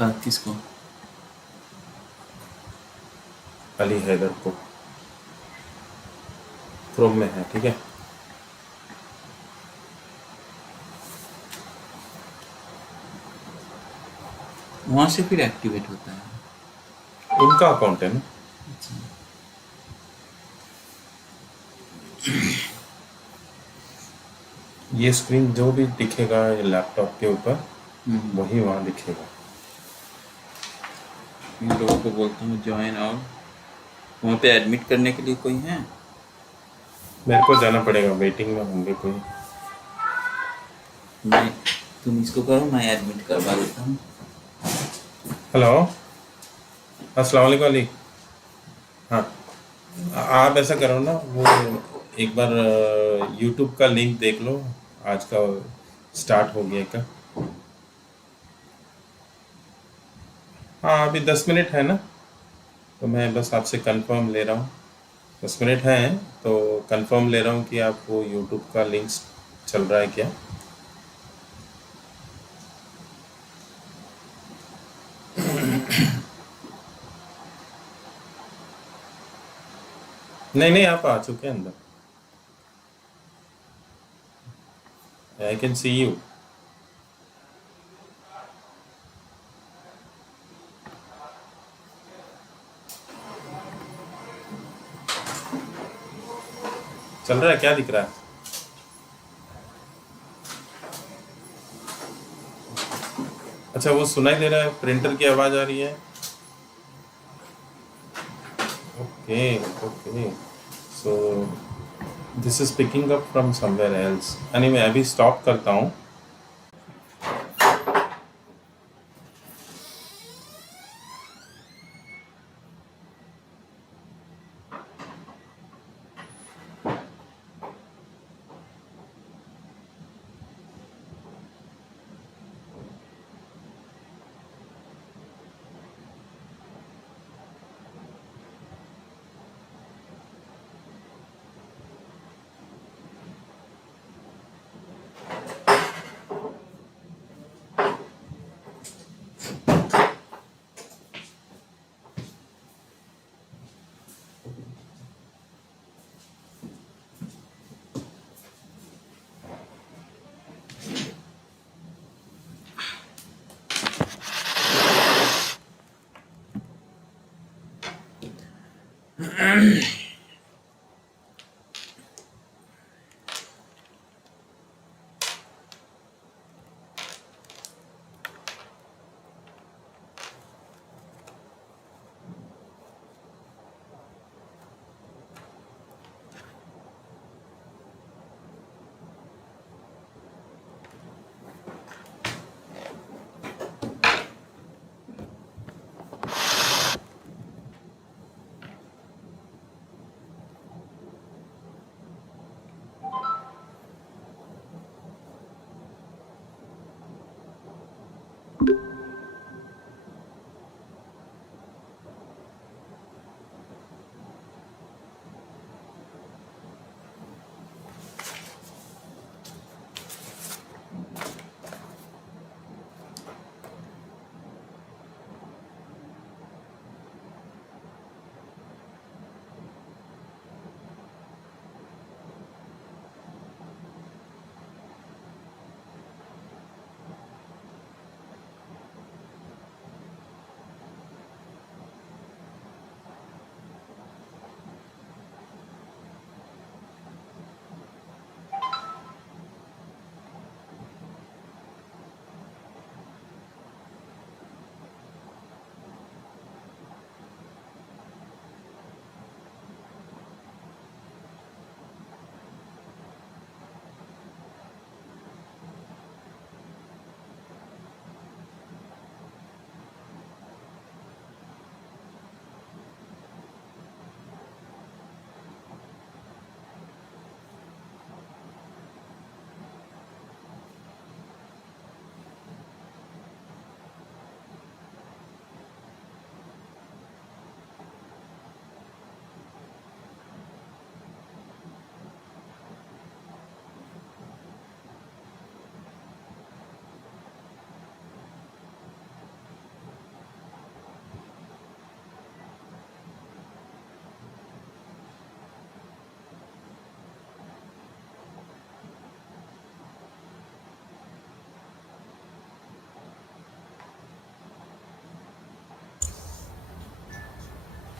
किसको? अली हैदर को। क्रोम में है, ठीक है। वहां से फिर एक्टिवेट होता है। उनका अकाउंट है ना। अच्छा। ये स्क्रीन जो भी दिखेगा लैपटॉप के ऊपर वही वहाँ दिखेगा। इन लोगों को बोलता हूँ ज्वाइन, और वहाँ पे एडमिट करने के लिए कोई है? मेरे को जाना पड़ेगा, वेटिंग में होंगे कोई। मैं, तुम इसको करो, मैं एडमिट करवा देता हूँ। हेलो, अस्सलाम वालेकुम अली। हाँ, आप ऐसा करो ना, वो एक बार यूट्यूब का लिंक देख लो, आज का स्टार्ट हो गया क्या। हाँ, अभी 10 मिनट है ना, तो मैं बस आपसे कंफर्म ले रहा हूँ। 10 मिनट हैं तो कंफर्म ले रहा हूँ कि आप वो यूट्यूब का लिंक चल रहा है क्या। नहीं नहीं, आप आ चुके हैं अंदर। I can see you. चल रहा है, क्या दिख रहा है? अच्छा, वो सुनाई दे रहा है, प्रिंटर की आवाज़ आ रही है। Okay okay, so this is picking up from somewhere else. Anyway, अभी स्टॉप करता हूँ।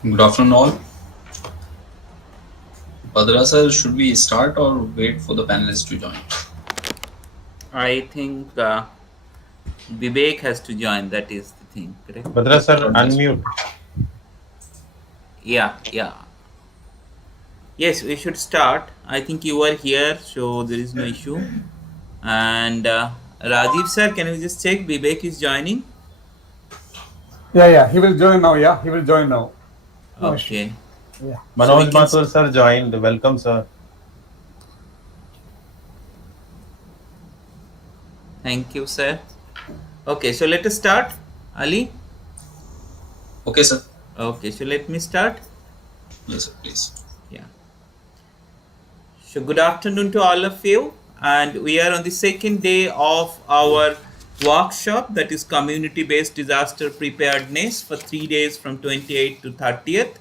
Good afternoon, all. Badra sir, should we start or wait for the panelists to join? I think Vivek has to join. That is the thing, correct? Badra sir, Got this. unmute. Yeah. Yes, we should start. I think you are here, so there is no issue. And Rajiv sir, can you just check Vivek is joining? Yeah, he will join now. Yeah, he will join now. No issue. Okay. Yeah. Manoj we can Mathur sir joined. Welcome, sir. Thank you, sir. Okay, so let us start. Ali? Okay, sir. Okay, so let me start. Yes, sir, please. Yeah. So good afternoon to all of you, and we are on the second day of our workshop, that is community-based disaster preparedness, for 3 days from 28th to 30th,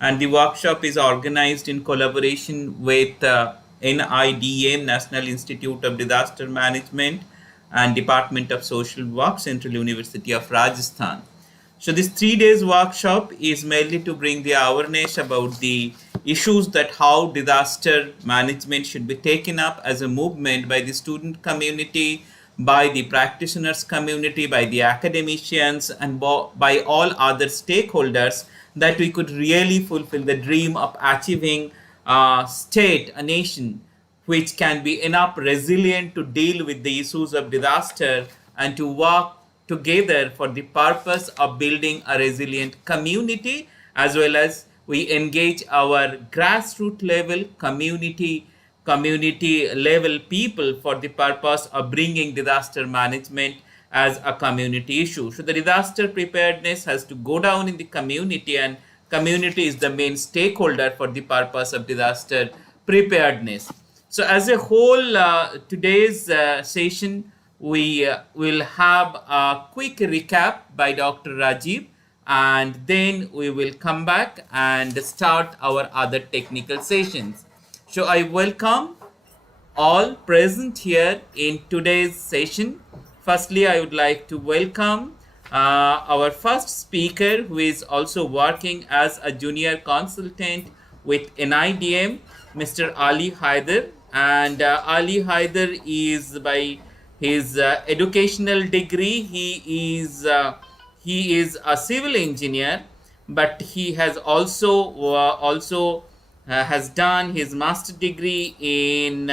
and the workshop is organized in collaboration with NIDM, National Institute of Disaster Management, and Department of Social Work, Central University of Rajasthan. So this 3 days workshop is mainly to bring the awareness about the issues that how disaster management should be taken up as a movement by the student community, by the practitioners community, by the academicians, and by all other stakeholders, that we could really fulfill the dream of achieving a state, a nation, which can be enough resilient to deal with the issues of disaster and to work together for the purpose of building a resilient community, as well as we engage our grassroots level community level people for the purpose of bringing disaster management as a community issue. So the disaster preparedness has to go down in the community, and community is the main stakeholder for the purpose of disaster preparedness. So as a whole, today's session, we will have a quick recap by Dr. Rajiv, and then we will come back and start our other technical sessions. So I welcome all present here in today's session. Firstly, I would like to welcome our first speaker, who is also working as a junior consultant with NIDM, Mr. Ali Haider. And Ali Haider is, by his educational degree, he is a civil engineer, but he has also has done his master degree in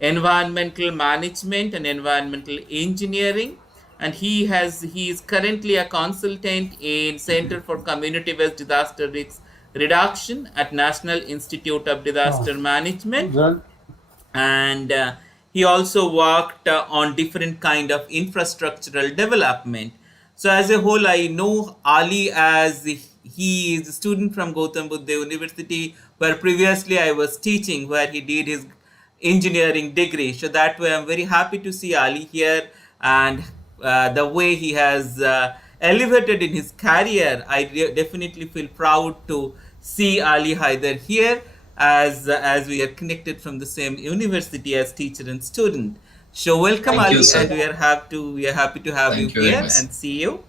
environmental management and environmental engineering, and he is currently a consultant in Center for Community-Based Disaster Risk Reduction at National Institute of Disaster Management. Well, And he also worked on different kind of infrastructural development. So as a whole, I know Ali as he is a student from Gautam Buddha University, where previously I was teaching, where he did his engineering degree. So that way I'm very happy to see Ali here, and the way he has elevated in his career. I definitely feel proud to see Ali Haider here, as we are connected from the same university as teacher and student. So welcome, Thank Ali, you, sir. and we are happy to have Thank you you very here much. and see you.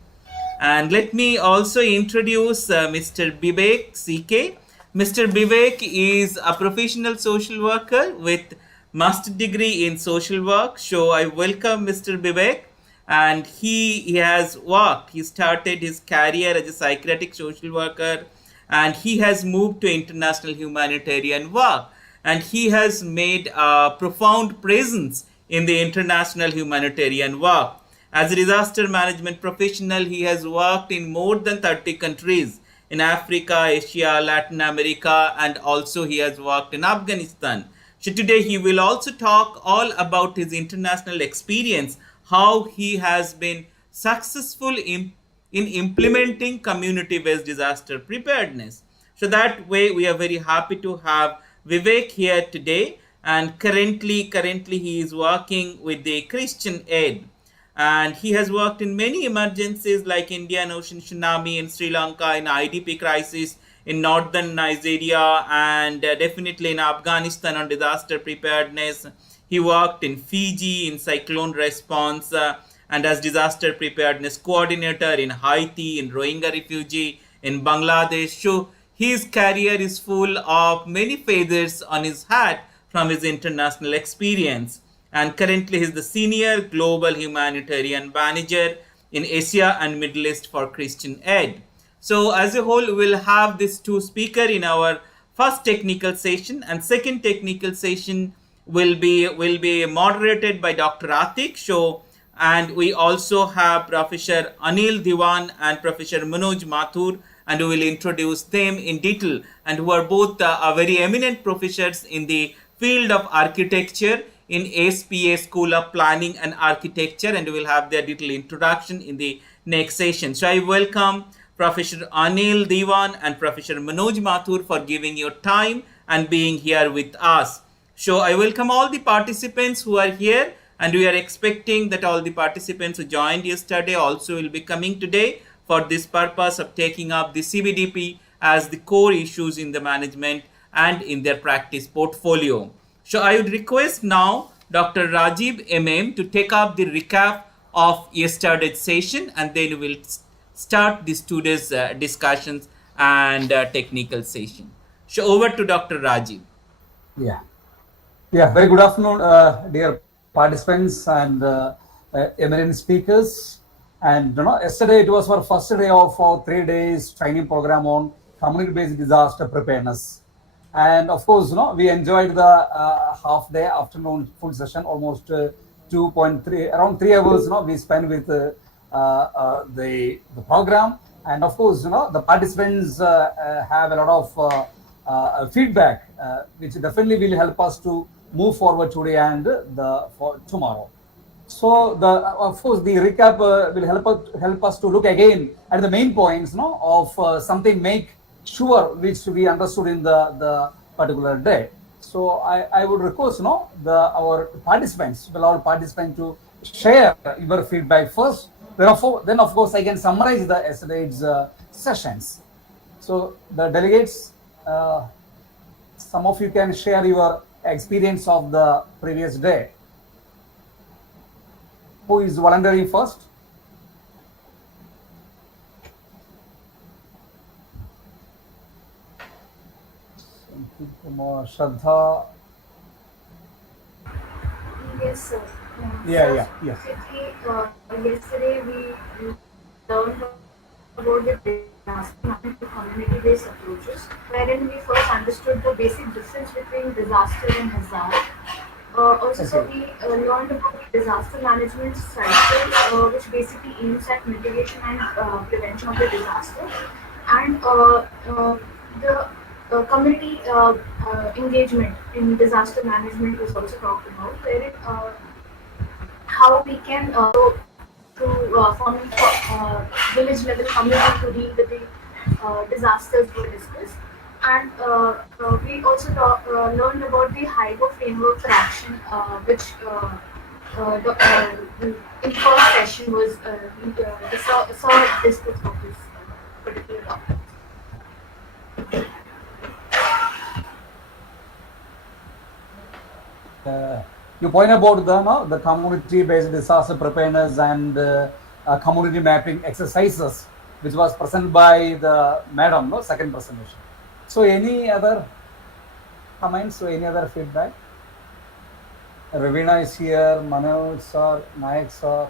And let me also introduce Mr. Vivek CK. Mr. Vivek is a professional social worker with master degree in social work. So I welcome Mr. Vivek, and he has worked. He started his career as a psychiatric social worker, and he has moved to international humanitarian work, and he has made a profound presence in the international humanitarian work. As a disaster management professional, he has worked in more than 30 countries in Africa, Asia, Latin America, and also he has worked in Afghanistan. So today he will also talk all about his international experience, how he has been successful in implementing community-based disaster preparedness. So that way, we are very happy to have Vivek here today, and currently he is working with the Christian Aid, and he has worked in many emergencies like Indian Ocean tsunami in Sri Lanka, in IDP crisis in northern Nigeria, and definitely in Afghanistan on disaster preparedness. He worked in Fiji in cyclone response, and as disaster preparedness coordinator in Haiti, in Rohingya refugee in Bangladesh. So his career is full of many feathers on his hat from his international experience. And currently he is the senior global humanitarian manager in Asia and Middle East for Christian Aid. So as a whole, we'll have these two speakers in our first technical session, and second technical session will be moderated by Dr. Atik. So, and we also have Professor Anil Diwan and Professor Manoj Mathur, and we will introduce them in detail, and who are both very eminent professors in the field of architecture in SPA School of Planning and Architecture, and we will have their detailed introduction in the next session. So I welcome Professor Anil Diwan and Professor Manoj Mathur for giving your time and being here with us. So I welcome all the participants who are here, and we are expecting that all the participants who joined yesterday also will be coming today for this purpose of taking up the CBDP as the core issues in the management and in their practice portfolio. So I would request now Dr. Rajiv MM to take up the recap of yesterday's session, and then we'll start the students' discussions and technical session. So over to Dr. Rajiv. Very good afternoon, dear participants and eminent speakers. And yesterday it was our first day of our 3 days training program on community-based disaster preparedness. And of course, we enjoyed the half day afternoon full session, almost 2.3, around 3 hours. We spent with the program, and of course, the participants have a lot of feedback, which definitely will help us to move forward today and for tomorrow. So of course the recap will help us to look again at the main points of something make sure which we understood in the particular day. So I would request our participants to share your feedback first. Then of course I can summarize the yesterday's sessions. So the delegates, some of you can share your experience of the previous day. Who is volunteering first? Shraddha. Yes, sir. Yes. Yesterday we learned about the community-based approaches, wherein we first understood the basic difference between disaster and hazard. Also, we learned about the disaster management cycle, which basically aims at mitigation and prevention of the disaster, and the community engagement in disaster management was also talked about, wherein how we can forming village level community to deal with the disasters were discussed. And we also learned about the HIGO framework for action, which in first session was the sir discussed of this particular topic. You point about the community-based disaster preparedness and community mapping exercises, which was presented by the madam, second presentation. So any other comments or any other feedback? Ravina is here, Manoj sir, Nayak sir.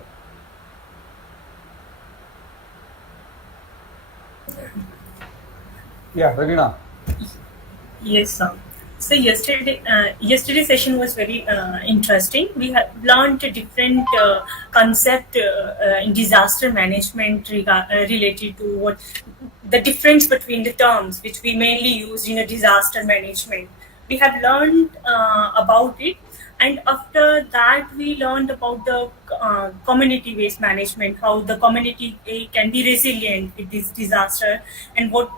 Yeah, Ravina. Yes, sir. So yesterday session was very interesting. We have learned a different concept in disaster management related to what the difference between the terms which we mainly use in a disaster management. We have learned about it, and after that we learned about the community-based management, how the community can be resilient with this disaster, and what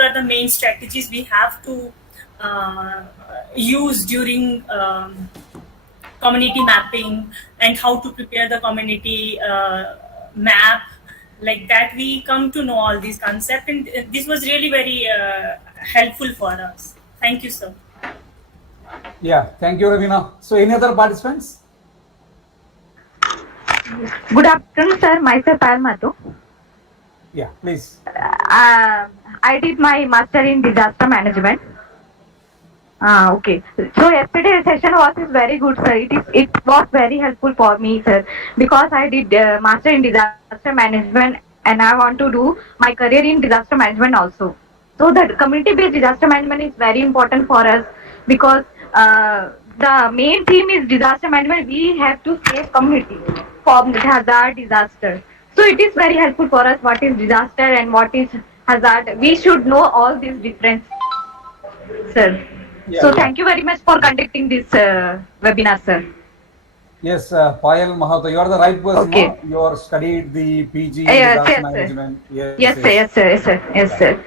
are the main strategies we have to use during community mapping, and how to prepare the community map. Like that, we come to know all these concepts, and this was really very helpful for us. Thank you, sir. Yeah, thank you, Ravina. So, any other participants? Good afternoon, sir. Myself, Payal Madhu. Yeah, please. I did my master in disaster management. Okay. So yesterday's session was very good, sir. It was very helpful for me, sir, because I did master in disaster management and I want to do my career in disaster management also. So the community-based disaster management is very important for us because the main theme is disaster management. We have to save community from hazard, disaster. So it is very helpful for us what is disaster and what is hazard. We should know all these difference, sir. So thank you very much for conducting this webinar, sir. Yes, Payal Mahato, you are the right person. Okay. No? You are studied the PG in Yes, disaster yes, sir. management. Yes, sir. Yes, sir. Yes, sir. Yes, sir.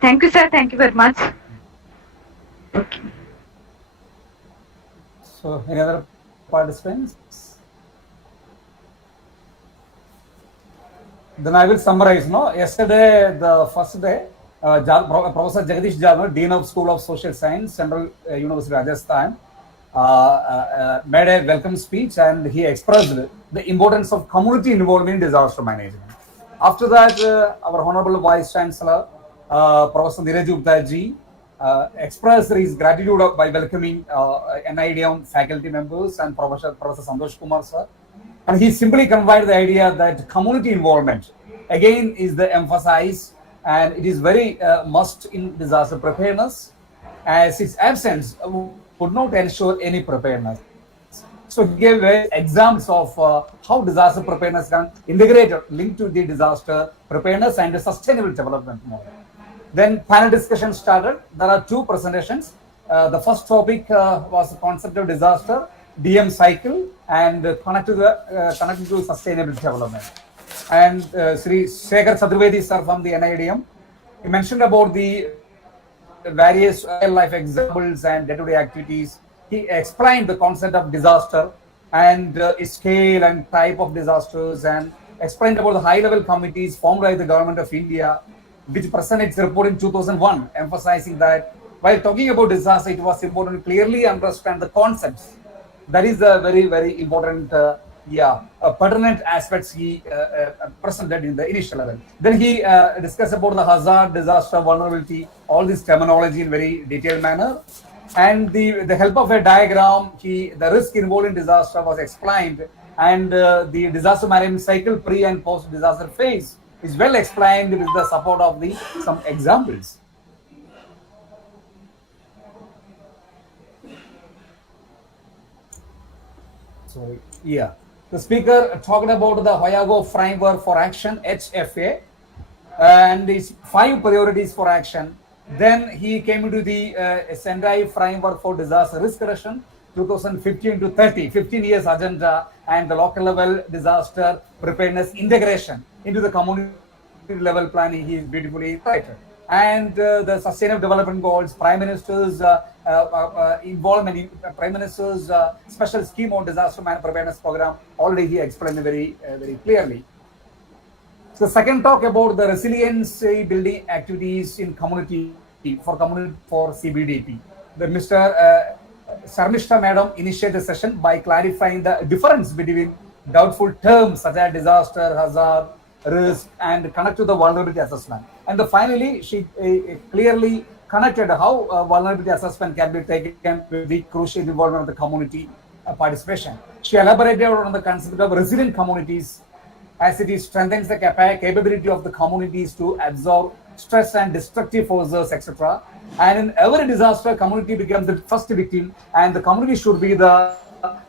Thank you, sir. Thank you very much. Okay. So, any other participants? Then I will summarize. No, yesterday, the first day, Professor Jagadish Jalna, Dean of School of Social Science, Central University Rajasthan, made a welcome speech and he expressed the importance of community involvement in disaster management. After that, our Honorable Vice Chancellor, Professor Neeraj Gupta ji, expressed his gratitude by welcoming NIDM faculty members and Professor Santosh Kumar sir. And he simply conveyed the idea that community involvement, again, is the emphasis, and it is very must in disaster preparedness, as its absence would not ensure any preparedness. So he gave examples of how disaster preparedness can integrate linked to the disaster preparedness and the sustainable development model. Then panel discussion started. There are two presentations. The first topic was the concept of disaster, DM cycle, and connected to sustainable development. And Sri Shekhar Chaturvedi sir from the NIDM, he mentioned about the various real life examples and day-to-day activities. He explained the concept of disaster and scale and type of disasters, and explained about the high-level committees formed by the Government of India, which presented its report in 2001, emphasizing that while talking about disaster, it was important to clearly understand the concepts. That is a very, very important pertinent aspects he presented in the initial level. Then he discussed about the hazard, disaster, vulnerability, all this terminology in very detailed manner. And the help of a diagram, the risk involved in disaster was explained, and the disaster management cycle pre and post disaster phase is well explained with the support of some examples. Sorry. Yeah. The speaker talked about the Hoyago Framework for Action, HFA, and its 5 priorities for action. Then he came to the Sendai Framework for Disaster Risk Reduction, 2015 to 30, 15 years agenda, and the local level disaster preparedness integration into the community level planning. He is beautifully titled. And the Sustainable Development Goals, Prime Minister's involvement in Prime Minister's special scheme on disaster preparedness program, already he explained very clearly. So the second talk about the resiliency building activities in community for Cbdp. The Mr. Sarmishta Madam initiated the session by clarifying the difference between doubtful terms such as disaster, hazard, risk, and connect to the vulnerability assessment. And finally, she clearly connected how vulnerability assessment can be taken with the crucial involvement of the community participation. She elaborated on the concept of resilient communities, as it strengthens the capability of the communities to absorb stress and destructive forces, etc. And in every disaster, community becomes the first victim, and the community should be the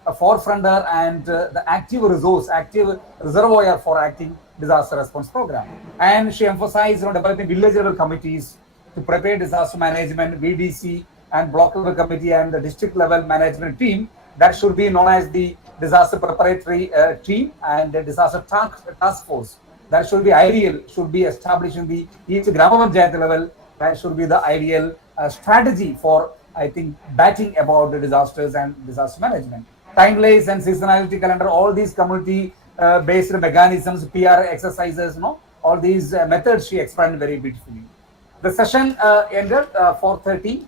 forefronter and the active resource, active reservoir for acting disaster response program. And she emphasized on developing village level committees to prepare disaster management, VDC, and block level committee and the district level management team that should be known as the disaster preparatory team and the disaster task force. That should be ideal, should be established in the each Grama Panchayat level. That should be the ideal strategy for, I think, batting about the disasters and disaster management. Timelines and seasonality calendar, all these community based mechanisms, PR exercises, all these methods she explained very beautifully. The session ended 4:30.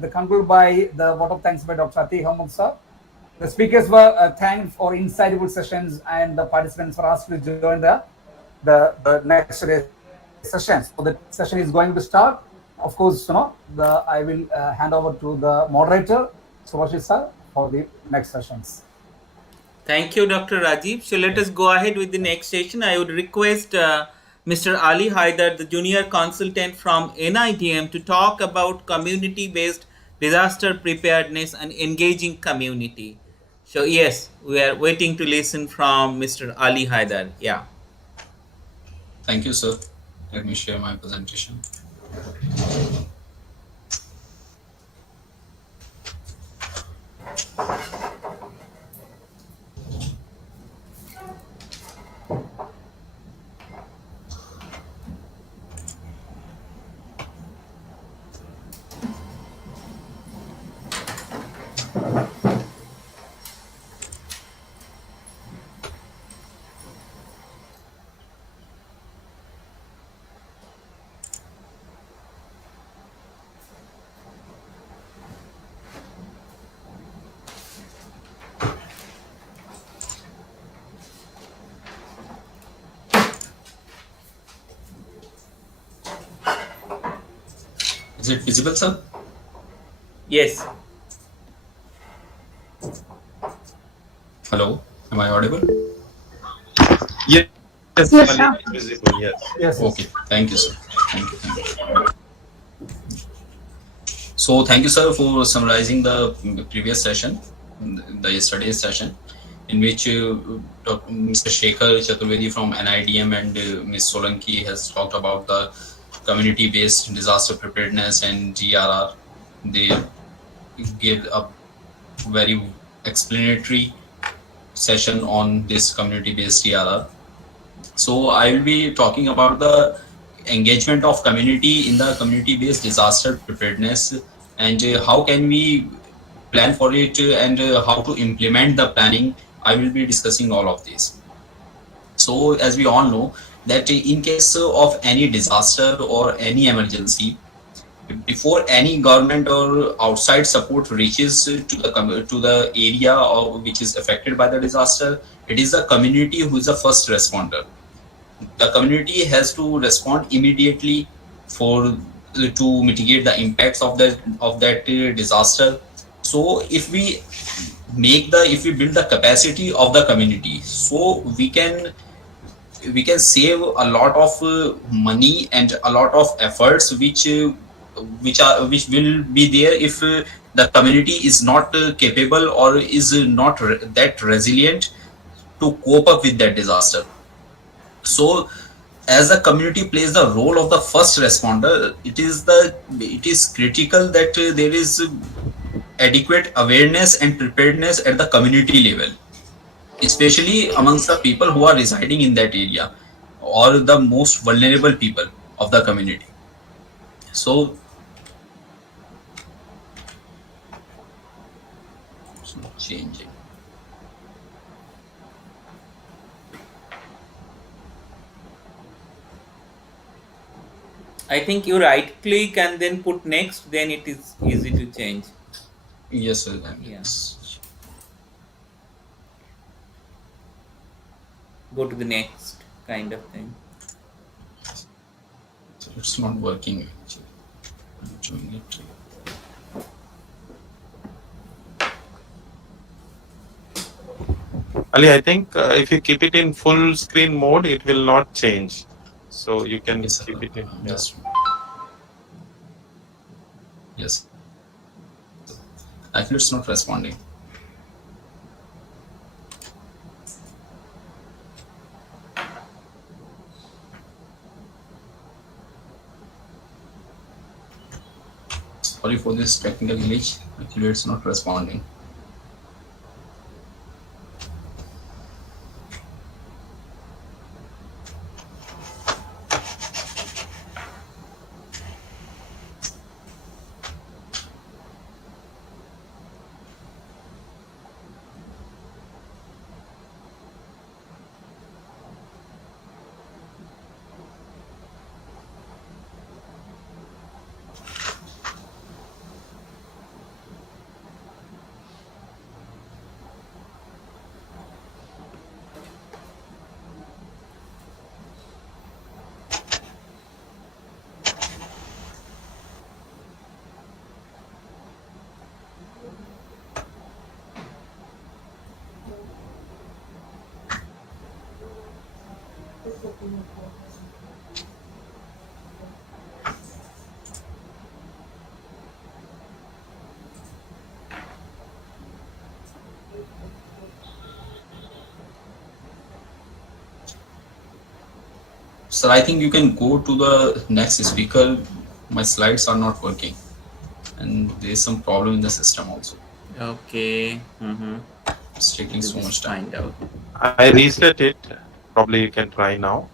The concluded by the vote of thanks by Dr. Ati Hamad sir. The speakers were thanked for insightful sessions, and the participants were asked to join the next day session. So the session is going to start. Of course, I will hand over to the moderator, Subhashit sir, for the next sessions. Thank you, Dr. Rajiv. So let us go ahead with the next session. I would request Mr. Ali Haidar, the junior consultant from NIDM, to talk about community-based disaster preparedness and engaging community. So yes, we are waiting to listen from Mr. Ali Haidar. Yeah. Thank you, sir. Let me share my presentation. Is it visible, sir? Yes. Hello, am I audible? Yes, Yes, Ali, sir. it's visible. Yes. Yes. Okay, thank you, sir. Thank you. So thank you, sir, for summarizing the previous session, the yesterday's session, in which Mr. Shekhar Chaturvedi from NIDM and Ms. Solanki has talked about the community-based disaster preparedness and DRR. They gave a very explanatory session on this community-based DRR. So I will be talking about the engagement of community in the community-based disaster preparedness and how can we plan for it and how to implement the planning. I will be discussing all of these. So as we all know that in case of any disaster or any emergency, before any government or outside support reaches to the area which is affected by the disaster, it is the community who is the first responder. The community has to respond immediately to mitigate the impacts of that disaster. So if we build the capacity of the community, so we can save a lot of money and a lot of efforts which will be there if the community is not capable or is not that resilient to cope up with that disaster. So as the community plays the role of the first responder, it is critical that there is adequate awareness and preparedness at the community level, especially amongst the people who are residing in that area or the most vulnerable people of the community. So it's not changing. I think you right click and then put next, then it is easy to change. Yes, sir. Yeah. Go to the next kind of thing. So it's not working actually. I'm doing it. Ali, I think if you keep it in full screen mode, it will not change. So you can Yes, keep it in. just yes. Actually, it's not responding. Sorry for this technical glitch. Actually, it's not responding. Sir, I think you can go to the next speaker. My slides are not working, and there is some problem in the system also. Okay. It's taking so much time. Find out. I reset it. Probably you can try now.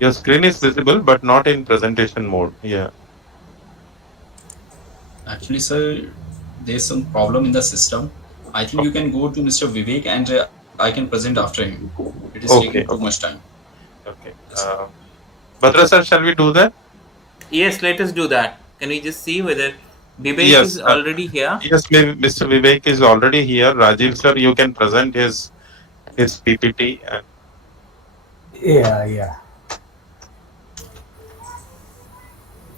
Your screen is visible, but not in presentation mode. Yeah. Actually, sir, there's some problem in the system. I think you can go to Mr. Vivek and I can present after him. It is taking too much time. Okay. Badra sir, shall we do that? Yes, let us do that. Can we just see whether Vivek is already here? Yes, Mr. Vivek is already here. Rajiv sir, you can present his PPT. Yeah.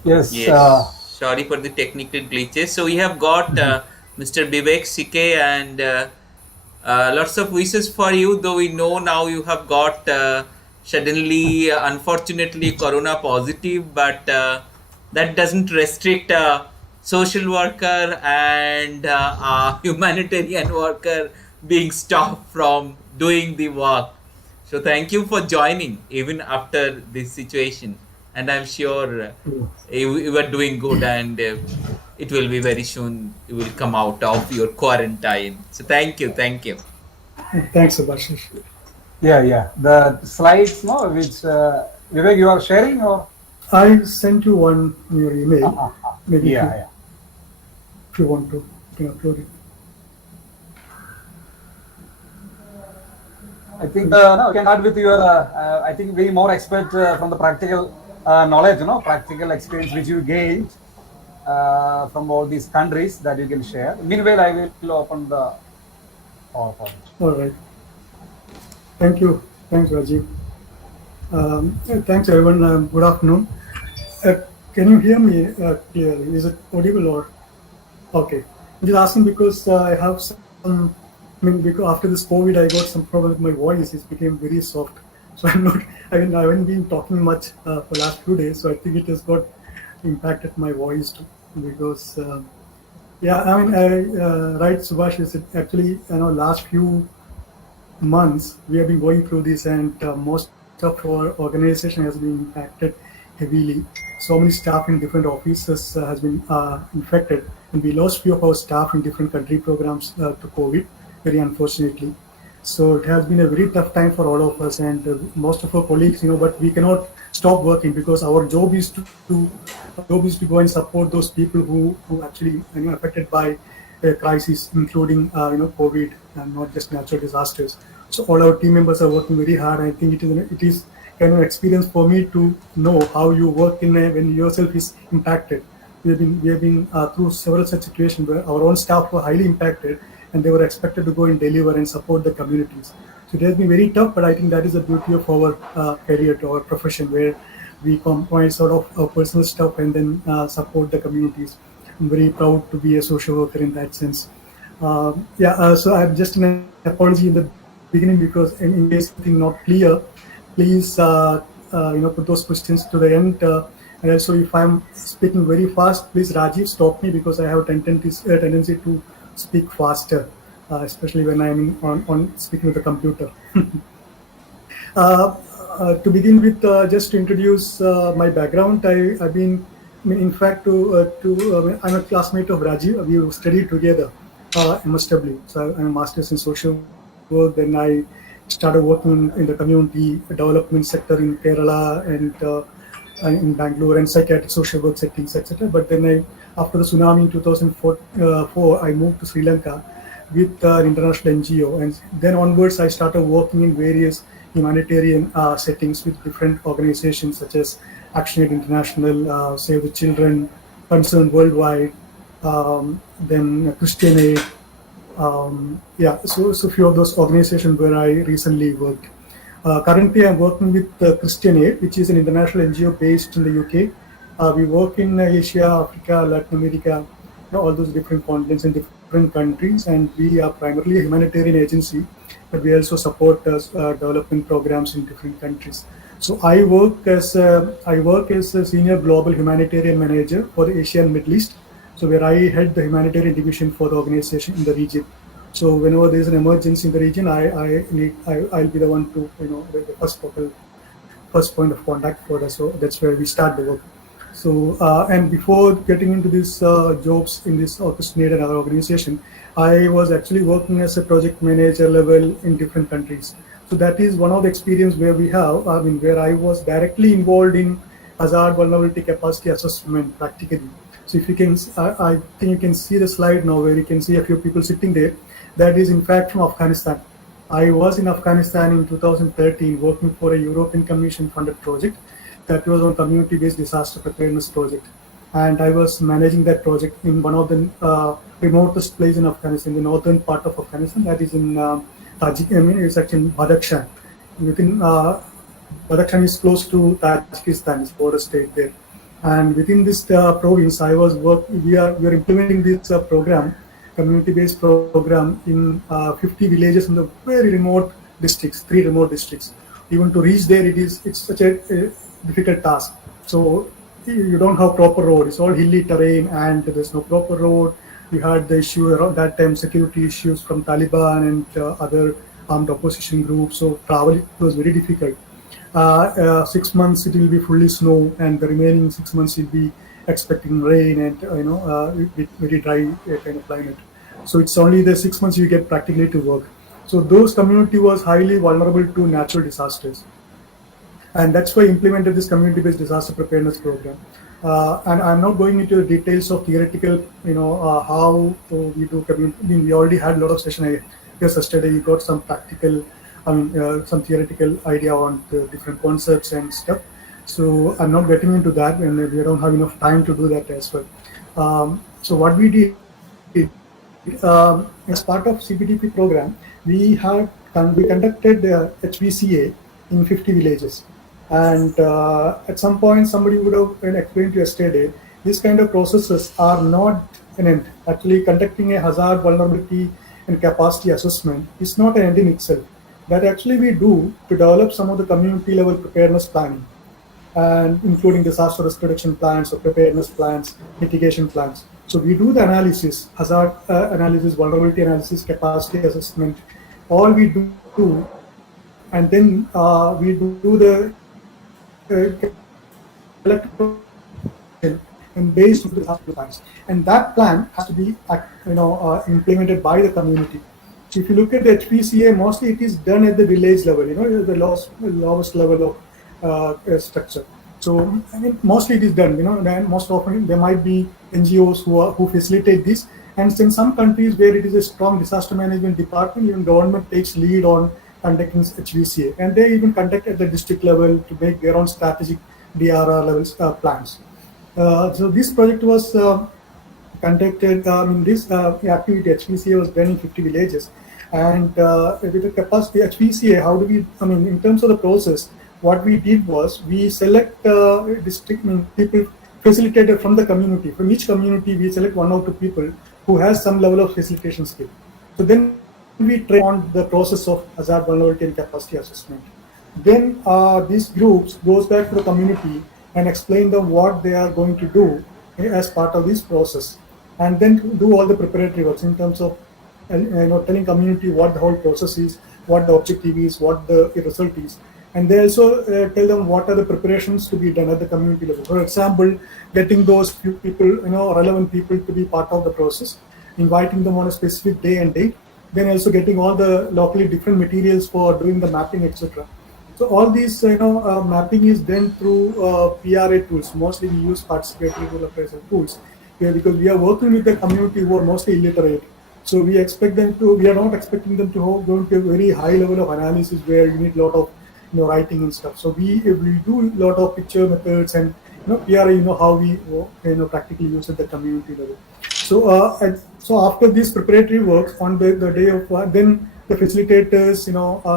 Yes. Sorry for the technical glitches. So we have got Mr. Vivek Sikhe and lots of wishes for you. Though we know now you have got suddenly, unfortunately, corona positive, but that doesn't restrict social worker and humanitarian worker being stopped from doing the work. So thank you for joining even after this situation. And I'm sure you are doing good, and it will be very soon you will come out of your quarantine. So thank you. Thanks, Subhashish. Yeah. The slides, no, which Vivek, you are sharing, or I sent you one in your email. Maybe yeah. If you want to, you can upload it. I think no, you can start with your. I think we more expert from the practical knowledge, practical experience which you gained from all these countries that you can share. Meanwhile, I will open the PowerPoint. All right. Thank you. Thanks, Rajiv. Thanks, everyone. Good afternoon. Can you hear me clearly? Is it audible or? Okay. I'm just asking because I have some. Because after this COVID, I got some problem with my voice. It became very soft. So I haven't been talking much for the last few days. So I think it has got impacted my voice too. Because, right, Subhash, is it actually, last few months, we have been going through this, and most of our organization has been impacted heavily. So many staff in different offices has been infected, and we lost few of our staff in different country programs to COVID, very unfortunately. So it has been a very tough time for all of us, and most of our colleagues, but we cannot stop working because our job is to go and support those people who actually affected by a crisis, including COVID and not just natural disasters. So all our team members are working very hard. I think it is kind of experience for me to know how you work when yourself is impacted. We have been through several such situations where our own staff were highly impacted, and they were expected to go and deliver and support the communities. So it has been very tough, but I think that is the beauty of our career, to our profession, where we combine sort of our personal stuff and then support the communities. I'm very proud to be a social worker in that sense. So I'm just an apology in the beginning because in case something not clear, please put those questions to the end. And also, if I'm speaking very fast, please Rajiv stop me because I have a tendency to speak faster, especially when I'm on speaking with the computer. To begin with, just to introduce my background, I've been, in fact, I'm a classmate of Rajiv. We studied together, MSW. So I'm a master's in social work. Then I started working in the community development sector in Kerala and in Bangalore and psychiatric social work settings, etc. But then after the tsunami in 2004, I moved to Sri Lanka with an international NGO, and then onwards I started working in various humanitarian settings with different organizations such as ActionAid International, Save the Children, Concern Worldwide, then Christian Aid. So few of those organizations where I recently worked. Currently, I'm working with Christian Aid, which is an international NGO based in the UK. We work in Asia, Africa, Latin America, all those different continents in different countries, and we are primarily a humanitarian agency, but we also support development programs in different countries. So I work as a senior global humanitarian manager for the Asia and Middle East. So where I head the humanitarian division for the organization in the region. So whenever there is an emergency in the region, I'll be the one to the first point of contact for us. So that's where we start the work. So and before getting into these jobs in this Christian and other organization, I was actually working as a project manager level in different countries. So that is one of the experience where we have, where I was directly involved in hazard vulnerability capacity assessment practically. So if you can, I think you can see the slide now where you can see a few people sitting there. That is in fact from Afghanistan. I was in Afghanistan in 2013 working for a European Commission funded project that was on community-based disaster preparedness project. And I was managing that project in one of the remotest places in Afghanistan, the northern part of Afghanistan, that is in it's actually in Badakhshan. Within Badakhshan is close to Tajikistan, it's border state there. And within this province, we are implementing this program, community-based program in 50 villages in the very remote districts, 3 remote districts. Even to reach there, it's such a difficult task. So you don't have proper road. It's all hilly terrain, and there's no proper road. You had the issue around that time, security issues from Taliban and other armed opposition groups. So travel was very difficult. 6 months it will be fully snow, and the remaining 6 months you'll be expecting rain and very dry kind of climate. So it's only the 6 months you get practically to work. So those community was highly vulnerable to natural disasters, and that's why I implemented this community-based disaster preparedness program. And I'm not going into the details of theoretical, how we do community. We already had a lot of session yesterday. You got some practical, some theoretical idea on the different concepts and stuff. So I'm not getting into that, and we don't have enough time to do that as well. So what we did as part of Cbdp program, we conducted HVCA in 50 villages. And at some point, somebody would have explained to you yesterday, these kind of processes are not an end. Actually, conducting a hazard, vulnerability, and capacity assessment is not an end in itself. That actually we do to develop some of the community level preparedness planning, and including disaster risk reduction plans or preparedness plans, mitigation plans. So we do the analysis, hazard analysis, vulnerability analysis, capacity assessment, all we do, and then we do the and based on the plans, and that plan has to be implemented by the community. So if you look at the HPCA, mostly it is done at the village level, the lowest level of structure. So mostly it is done, and most often there might be NGOs who facilitate this, and in some countries where it is a strong disaster management department, even government takes lead on conducting HVCA, and they even conduct at the district level to make their own strategic DRR levels plans. So this project was conducted. This activity HVCA was done in 50 villages, and with the capacity HVCA, how do we? In terms of the process, what we did was we select district people facilitated from the community. From each community, we select 1 or 2 people who has some level of facilitation skill. So then we train on the process of hazard vulnerability and capacity assessment. Then these groups goes back to the community and explain them what they are going to do as part of this process, and then do all the preparatory works in terms of telling community what the whole process is, what the objective is, what the result is, and they also tell them what are the preparations to be done at the community level. For example, getting those few people, relevant people to be part of the process, inviting them on a specific day and date, then also getting all the locally different materials for doing the mapping, etc. So all these, mapping is done through PRA tools. Mostly we use participatory rule appraisal tools, because we are working with the community who are mostly illiterate. So we are not expecting them to go into a very high level of analysis where you need a lot of writing and stuff. So we do a lot of picture methods and PRA, how we practically use at the community level. So after this preparatory work on the day of then the facilitators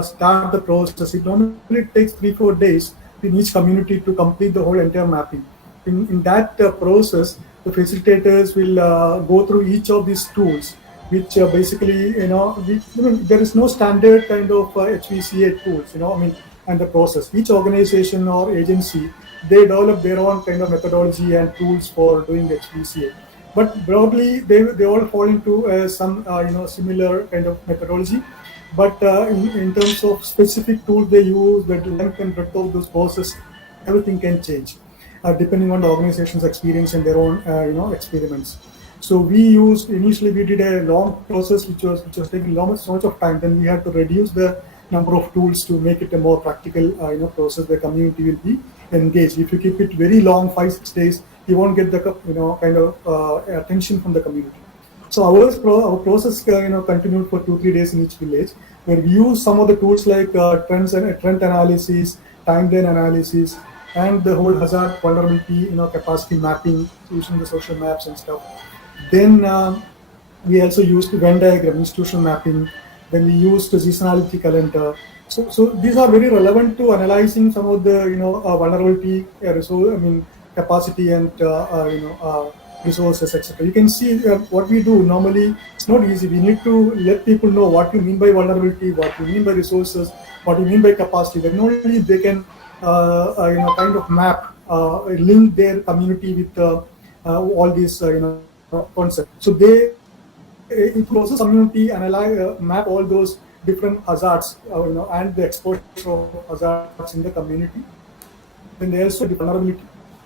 start the process. It normally takes 3-4 days in each community to complete the whole entire mapping. In that process, the facilitators will go through each of these tools, which basically, there is no standard kind of HVCA tools, and the process. Each organization or agency, they develop their own kind of methodology and tools for doing HVCA. But broadly, they all fall into some similar kind of methodology. But in terms of specific tools they use, the length and breadth of those processes, everything can change depending on the organization's experience and their own experiments. So initially we did a long process which was taking so much of time. Then we had to reduce the number of tools to make it a more practical process. The community will be engaged. If you keep it very long, 5-6 days, you won't get the kind of attention from the community. So our process continued for 2-3 days in each village, where we use some of the tools like trend analysis, timeline analysis, and the whole hazard vulnerability capacity mapping using the social maps and stuff. Then we also used Venn diagram, institutional mapping. Then we used the seasonality calendar. So these are very relevant to analyzing some of the vulnerability, capacity and resources, etc. You can see what we do normally. It's not easy. We need to let people know what you mean by vulnerability, what you mean by resources, what you mean by capacity. Then only they can kind of map, link their community with all these concepts. So they in process community analyze, map all those different hazards, and the exposure of hazards in the community. Then they also the vulnerability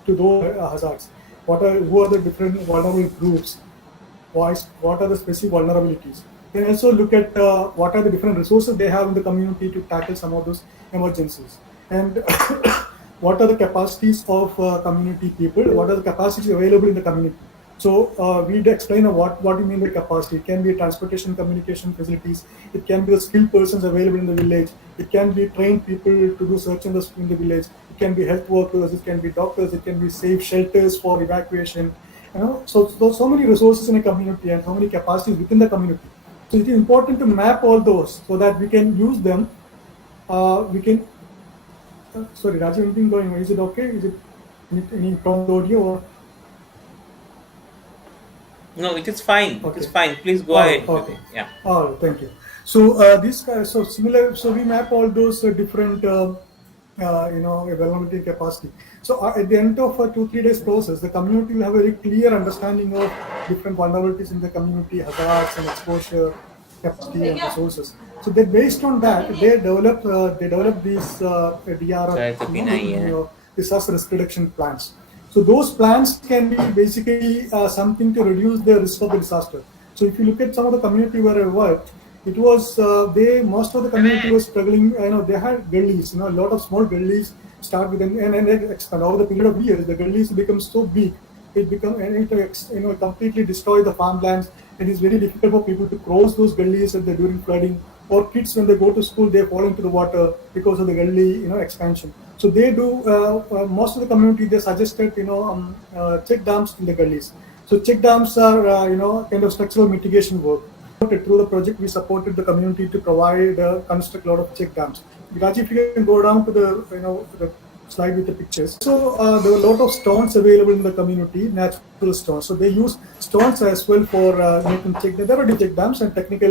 to those hazards. Who are the different vulnerable groups? What are the specific vulnerabilities? Then also look at what are the different resources they have in the community to tackle some of those emergencies. And what are the capacities of community people? What are the capacities available in the community? So we'd explain what you mean by capacity. It can be transportation communication facilities. It can be the skilled persons available in the village. It can be trained people to do search and rescue in the village. It can be health workers. It can be doctors. It can be safe shelters for evacuation. So many resources in a community and so many capacities within the community. So it is important to map all those so that we can use them. Sorry, Rajiv, anything going on? Is it okay? Is it any problem audio or? No, it is fine. Okay. It is fine. Please go ahead. Okay. Yeah. Oh, thank you. So similar. So we map all those different, vulnerability capacity. So at the end of a 2-3 days process, the community will have a very clear understanding of different vulnerabilities in the community, hazards and exposure, capacity and resources. So they based on that, they develop these DRR, disaster risk reduction plans. So those plans can be basically something to reduce the risk of the disaster. So if you look at some of the community where I worked, it was most of the community was struggling. They had gullies. A lot of small gullies start with and expand over the period of years. The gullies become so big, it completely destroy the farmlands. It is very difficult for people to cross those gullies during flooding. Or kids when they go to school, they fall into the water because of the gully expansion. So they do most of the community. They suggested check dams in the gullies. So check dams are kind of structural mitigation work. Through the project, we supported the community to provide construct a lot of check dams. Rajiv, if you can go down to the slide with the pictures. So there were a lot of stones available in the community, natural stones. So they use stones as well for making check. There are check dams and technical.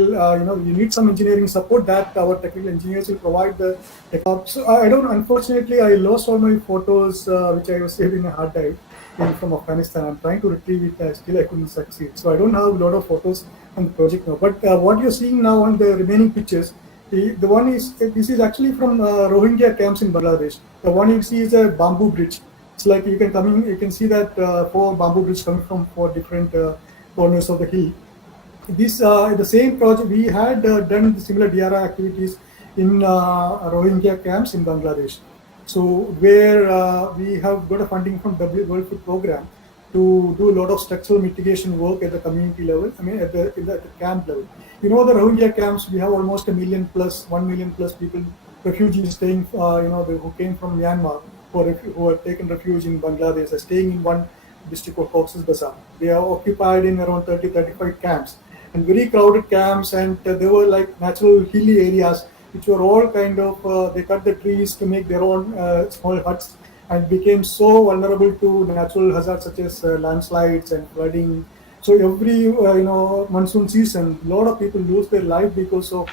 You need some engineering support that our technical engineers will provide the. So unfortunately, I lost all my photos which I was saved in a hard drive from Afghanistan. I'm trying to retrieve it. Still I couldn't succeed. So I don't have a lot of photos on the project now. But what you're seeing now on the remaining pictures. The one is, this is actually from Rohingya camps in Bangladesh. The one you see is a bamboo bridge. It's like you can see that 4 bamboo bridges coming from 4 different corners of the hill. This the same project we had done similar DRR activities in Rohingya camps in Bangladesh. So where we have got a funding from World Food Program to do a lot of structural mitigation work at the community level. At the camp level. The Rohingya camps, we have almost 1 million plus people refugees staying, who came from Myanmar, who have taken refuge in Bangladesh, are staying in one district of Cox's Bazar. They are occupied in around 30-35 camps, and very crowded camps, and they were like natural hilly areas, which were all kind of, they cut the trees to make their own small huts, and became so vulnerable to natural hazards such as landslides and flooding. So every monsoon season, a lot of people lose their life because of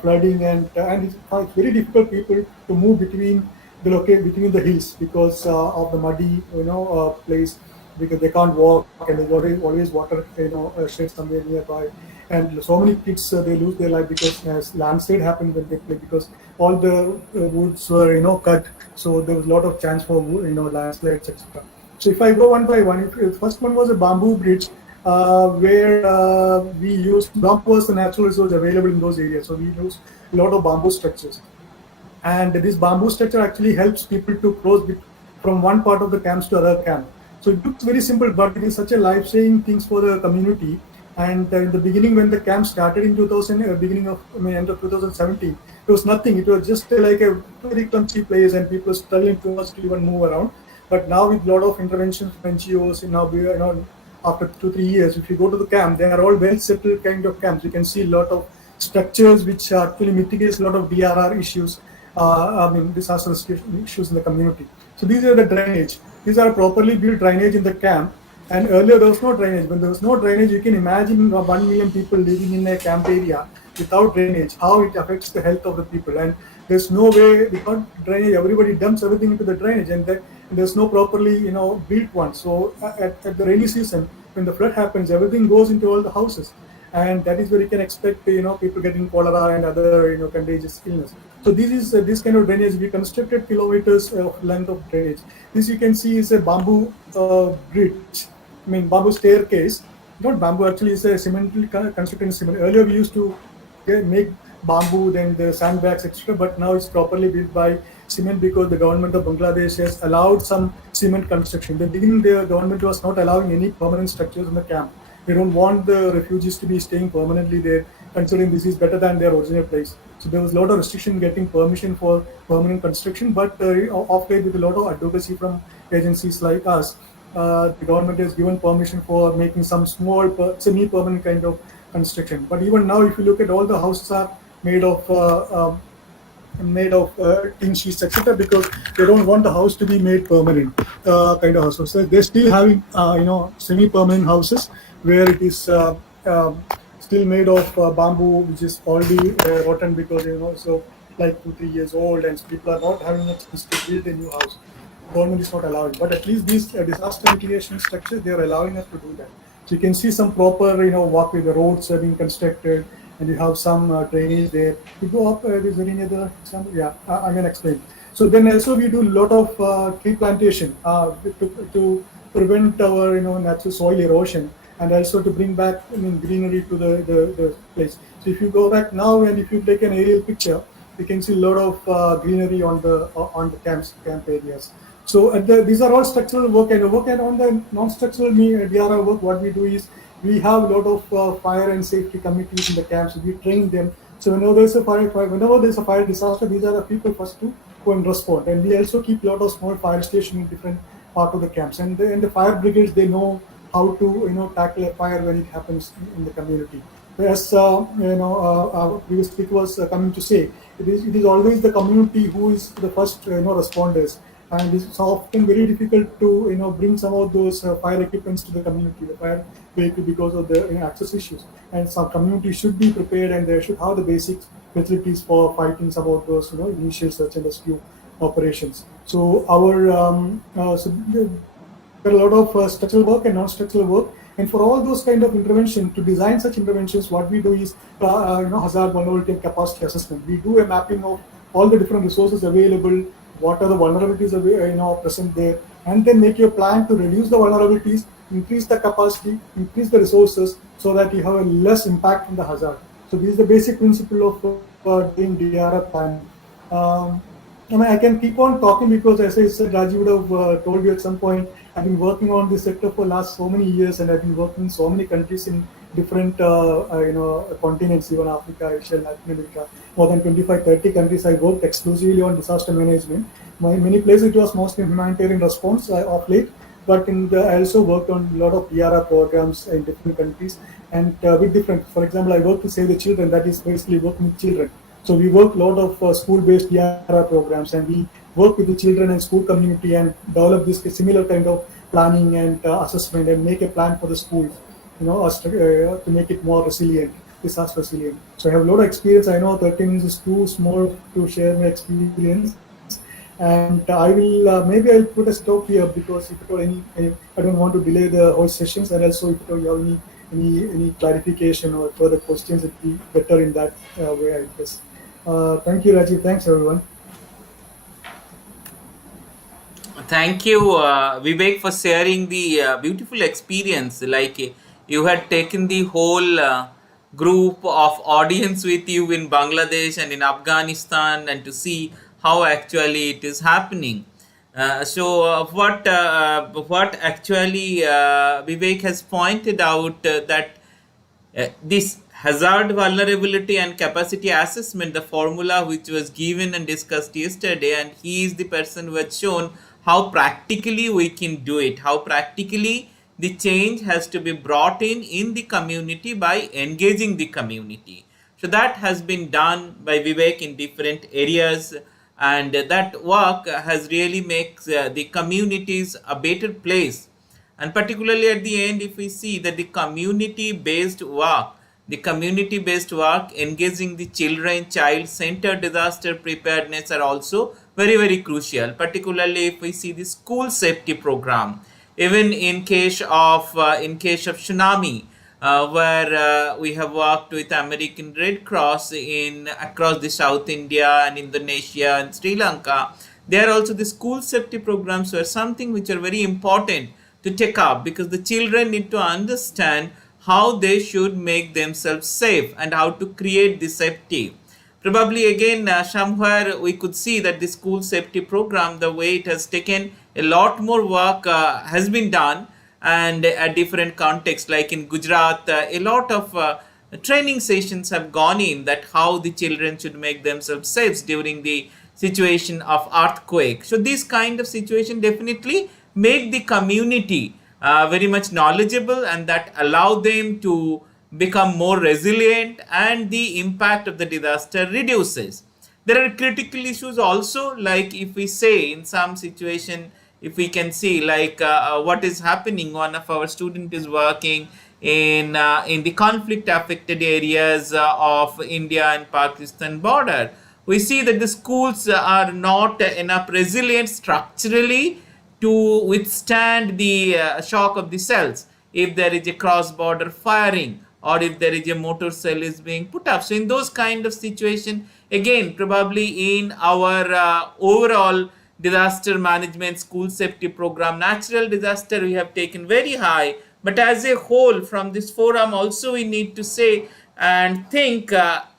flooding, and it's very difficult people to move between between the hills because of the muddy place, because they can't walk, and there's always water shed somewhere nearby, and so many kids they lose their life because as landslide happened when they play, because all the woods were cut, so there was a lot of chance for landslides, etc. So if I go one by one, if first one was a bamboo bridge, where we used bamboo was the natural resource available in those areas, so we used a lot of bamboo structures, and this bamboo structure actually helps people to cross from one part of the camps to other camp. So it looks very simple, but it is such a life-saving things for the community. And in the beginning, when the camp started in 2000, end of 2017, it was nothing. It was just like a very clumsy place, and people were struggling too much to even move around. But now, with a lot of interventions from NGOs, after 2-3 years, if you go to the camp, they are all well settled kind of camps. You can see a lot of structures which actually mitigates a lot of DRR issues. Disaster issues in the community. So these are the drainage. These are properly built drainage in the camp. And earlier there was no drainage. When there was no drainage, you can imagine 1 million people living in a camp area without drainage, how it affects the health of the people. And there's no way, without drainage, everybody dumps everything into the drainage, and there's no properly built one. So at the rainy season, when the flood happens, everything goes into all the houses. And that is where you can expect people getting cholera and other contagious illness. So this kind of drainage. We constructed kilometers of length of drainage. This you can see is a bamboo bridge. Bamboo staircase. Not bamboo, actually is a cementally constructed in cement. Earlier we used to make bamboo, then the sandbags, etc. But now it's properly built by cement because the government of Bangladesh has allowed some cement construction. In the beginning, the government was not allowing any permanent structures in the camp. They don't want the refugees to be staying permanently there, considering this is better than their original place. So there was a lot of restriction getting permission for permanent construction, but of late, with a lot of advocacy from agencies like us, the government has given permission for making some small semi-permanent kind of construction. But even now, if you look at all the houses are made of tin sheets, etc., because they don't want the house to be made permanent kind of houses. So they're still having semi-permanent houses where it is still made of bamboo, which is already rotten because so like 2-3 years old, and people are not having a chance to build a new house. Government is not allowing, but at least these disaster mitigation structures, they are allowing us to do that. So you can see some proper walkway, the roads are being constructed, and you have some drainage there. You go up, is there any other example? Yeah, I'm going to explain. So then also we do a lot of tree plantation to prevent our natural soil erosion, and also to bring back greenery to the place. So if you go back now, and if you take an aerial picture, you can see a lot of greenery on the camp areas. So these are all structural work, and on the non-structural DRR work, what we do is we have a lot of fire and safety committees in the camps. We train them. So whenever there's a fire disaster, these are the people first to go and respond. And we also keep a lot of small fire stations in different parts of the camps. And the fire brigades, they know how to tackle a fire when it happens in the community. As our previous speaker was coming to say, it is always the community who is the first responders. And it's often very difficult to bring some of those fire equipments to the community, the fire vehicle, because of the access issues. And some communities should be prepared, and they should have the basic facilities for fighting some of those initial search and rescue operations. So there are a lot of structural work and non-structural work. And for all those kind of intervention, to design such interventions, what we do is hazard, vulnerability, and capacity assessment. We do a mapping of all the different resources available, what are the vulnerabilities present there, and then make your plan to reduce the vulnerabilities, increase the capacity, increase the resources, so that you have a less impact on the hazard. So this is the basic principle of doing DRR planning. I can keep on talking because, as I said, Raji would have told you at some point, I've been working on this sector for last so many years, and I've been working in so many countries in different continents, even Africa, Asia, Latin America, more than 25, 30 countries. I worked exclusively on disaster management. Many places it was mostly humanitarian response of late, but I also worked on a lot of DRR programs in different countries and with different. For example, I worked to Save the Children, that is basically working with children. So we work a lot of school-based DRR programs, and we work with the children and school community and develop this similar kind of planning and assessment and make a plan for the schools, to make it more resilient, disaster resilient. So I have a lot of experience. I know 30 minutes is too small to share my experience, and I will maybe I'll put a stop here because if at all I don't want to delay the whole sessions, and also if at all you have any clarification or further questions, it will be better in that way, I guess. Thank you, Rajiv. Thanks, everyone. Thank you, Vivek, for sharing the beautiful experience. Like you had taken the whole group of audience with you in Bangladesh and in Afghanistan, and to see how actually it is happening. What actually Vivek has pointed out that this hazard vulnerability and capacity assessment, the formula which was given and discussed yesterday, and he is the person who had shown how practically we can do it, how practically the change has to be brought in the community by engaging the community. So that has been done by Vivek in different areas, and that work has really makes the communities a better place. And particularly at the end, if we see that the community-based work engaging the children, child-centered disaster preparedness are also very, very crucial. Particularly if we see the school safety program, even in case of tsunami, where we have worked with American Red Cross in across the South India and Indonesia and Sri Lanka. There are also the school safety programs were something which are very important to take up, because the children need to understand how they should make themselves safe and how to create the safety. Probably again somewhere we could see that the school safety program, the way it has taken, a lot more work has been done, and at different contexts, like in Gujarat, a lot of training sessions have gone in that how the children should make themselves safe during the situation of earthquake. So this kind of situation definitely make the community very much knowledgeable, and that allow them to become more resilient, and the impact of the disaster reduces. There are critical issues also, like if we say in some situation, if we can see like what is happening, one of our students is working in the conflict affected areas of India and Pakistan border. We see that the schools are not enough resilient structurally to withstand the shock of the cells if there is a cross-border firing, or if there is a mortar cell is being put up. So in those kind of situation, again, probably in our overall disaster management school safety program, natural disaster we have taken very high, but as a whole from this forum also we need to say and think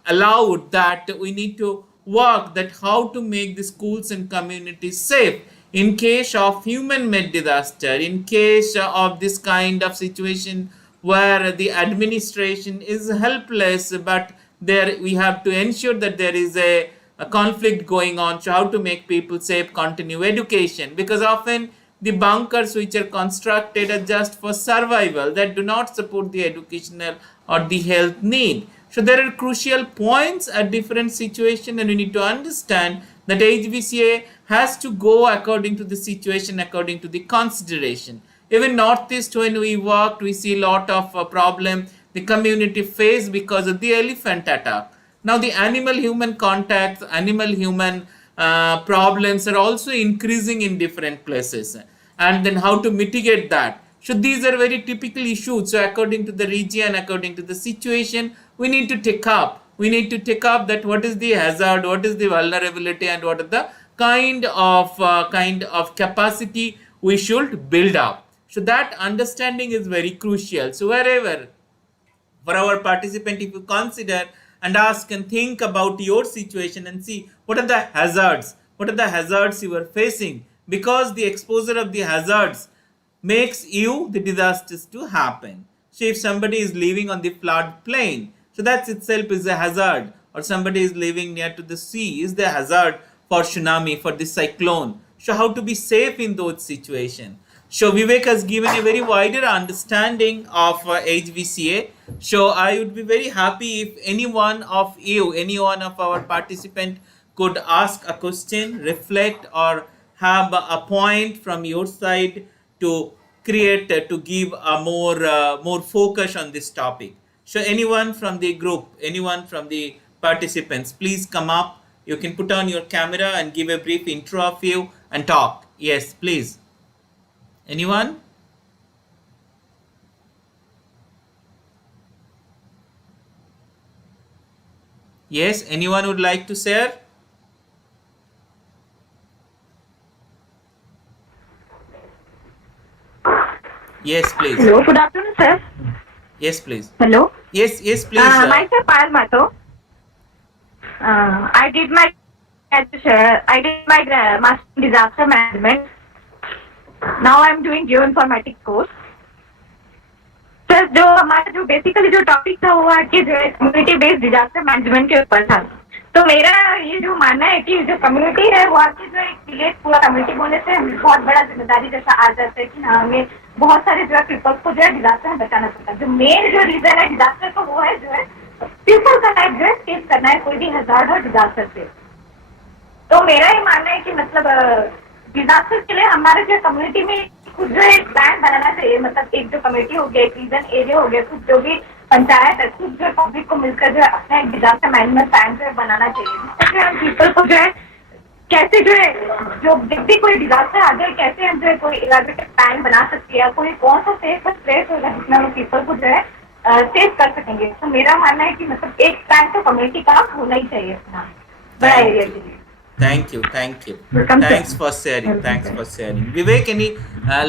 aloud that we need to work that how to make the schools and communities safe in case of human-made disaster, in case of this kind of situation where the administration is helpless, but there we have to ensure that there is a conflict going on. So how to make people safe, continue education, because often the bunkers which are constructed are just for survival, that do not support the educational or the health need. So there are crucial points at different situations, and we need to understand that HBCA has to go according to the situation, according to the consideration. Even Northeast, when we worked, we see a lot of problem the community face because of the elephant attack. Now the animal-human contacts, animal-human problems are also increasing in different places. And then how to mitigate that. So these are very typical issues. So according to the region, according to the situation, we need to take up. We need to take up that what is the hazard, what is the vulnerability, and what are the kind of capacity we should build up. So that understanding is very crucial. So wherever, for our participant, if you consider and ask and think about your situation and see what are the hazards, you are facing, because the exposure of the hazards makes you the disasters to happen. So if somebody is living on the flood plain, so that itself is a hazard, or somebody is living near to the sea is the hazard for tsunami, for the cyclone. So how to be safe in those situations? So Vivek has given a very wider understanding of HVCA. So I would be very happy if any one of you, any one of our participant could ask a question, reflect, or have a point from your side to create, to give a more focus on this topic. So anyone from the group, anyone from the participants, please come up. You can put on your camera and give a brief intro of you and talk. Yes, please. Anyone? Yes, anyone would like to share? Yes, please. Hello, good afternoon, sir. Yes, please. Hello. Yes, please. Myself, Payal Mato. I did my master in disaster management. Now I am doing geoinformatics course. Sir जो हमारा जो basically जो topic था वो आज के जो है कम्युनिटी बेस्ड डिजास्टर मैनेजमेंट के ऊपर था. तो मेरा ये जो मानना है कि जो कम्युनिटी है वो आज के जो एक पूरा कम्युनिटी बोलने से हमें बहुत बड़ा जिम्मेदारी जैसा आ जाता है कि हाँ हमें बहुत सारे जो है पीपल्स को जो है डिजास्टर में बचाना पड़ता है. जो मेन जो रीजन है डिजास्टर का वो है जो है पीपल का लाइफ जो है सेव करना है कोई भी हजार्ड और डिजास्टर से. तो मेरा ये मानना है कि मतलब डिजास्टर के लिए हमारे जो कम्युनिटी में कुछ जो एक प्लान बनाना चाहिए. मतलब एक जो कमेटी हो गया, एक रीजन एरिया हो गया, कुछ जो भी पंचायत है, कुछ जो पब्लिक को मिलकर जो है अपना एक डिजास्टर मैनेजमेंट प्लान जो है बनाना चाहिए. जिससे जो हम पीपल को जो है कैसे जो है जो जब भी कोई डिजास्टर आ जाए कैसे हम जो है कोई इलाबरेटेड प्लान बना सकते हैं, कोई कौन सा सेफ प्लेस होगा जिसमें हम पीपल को जो है सेव कर सकेंगे. तो मेरा मानना है कि मतलब एक प्लान तो कमेटी का होना ही चाहिए अपना बड़ा एरिया के लिए. Thank you. Thanks for sharing. Vivek, any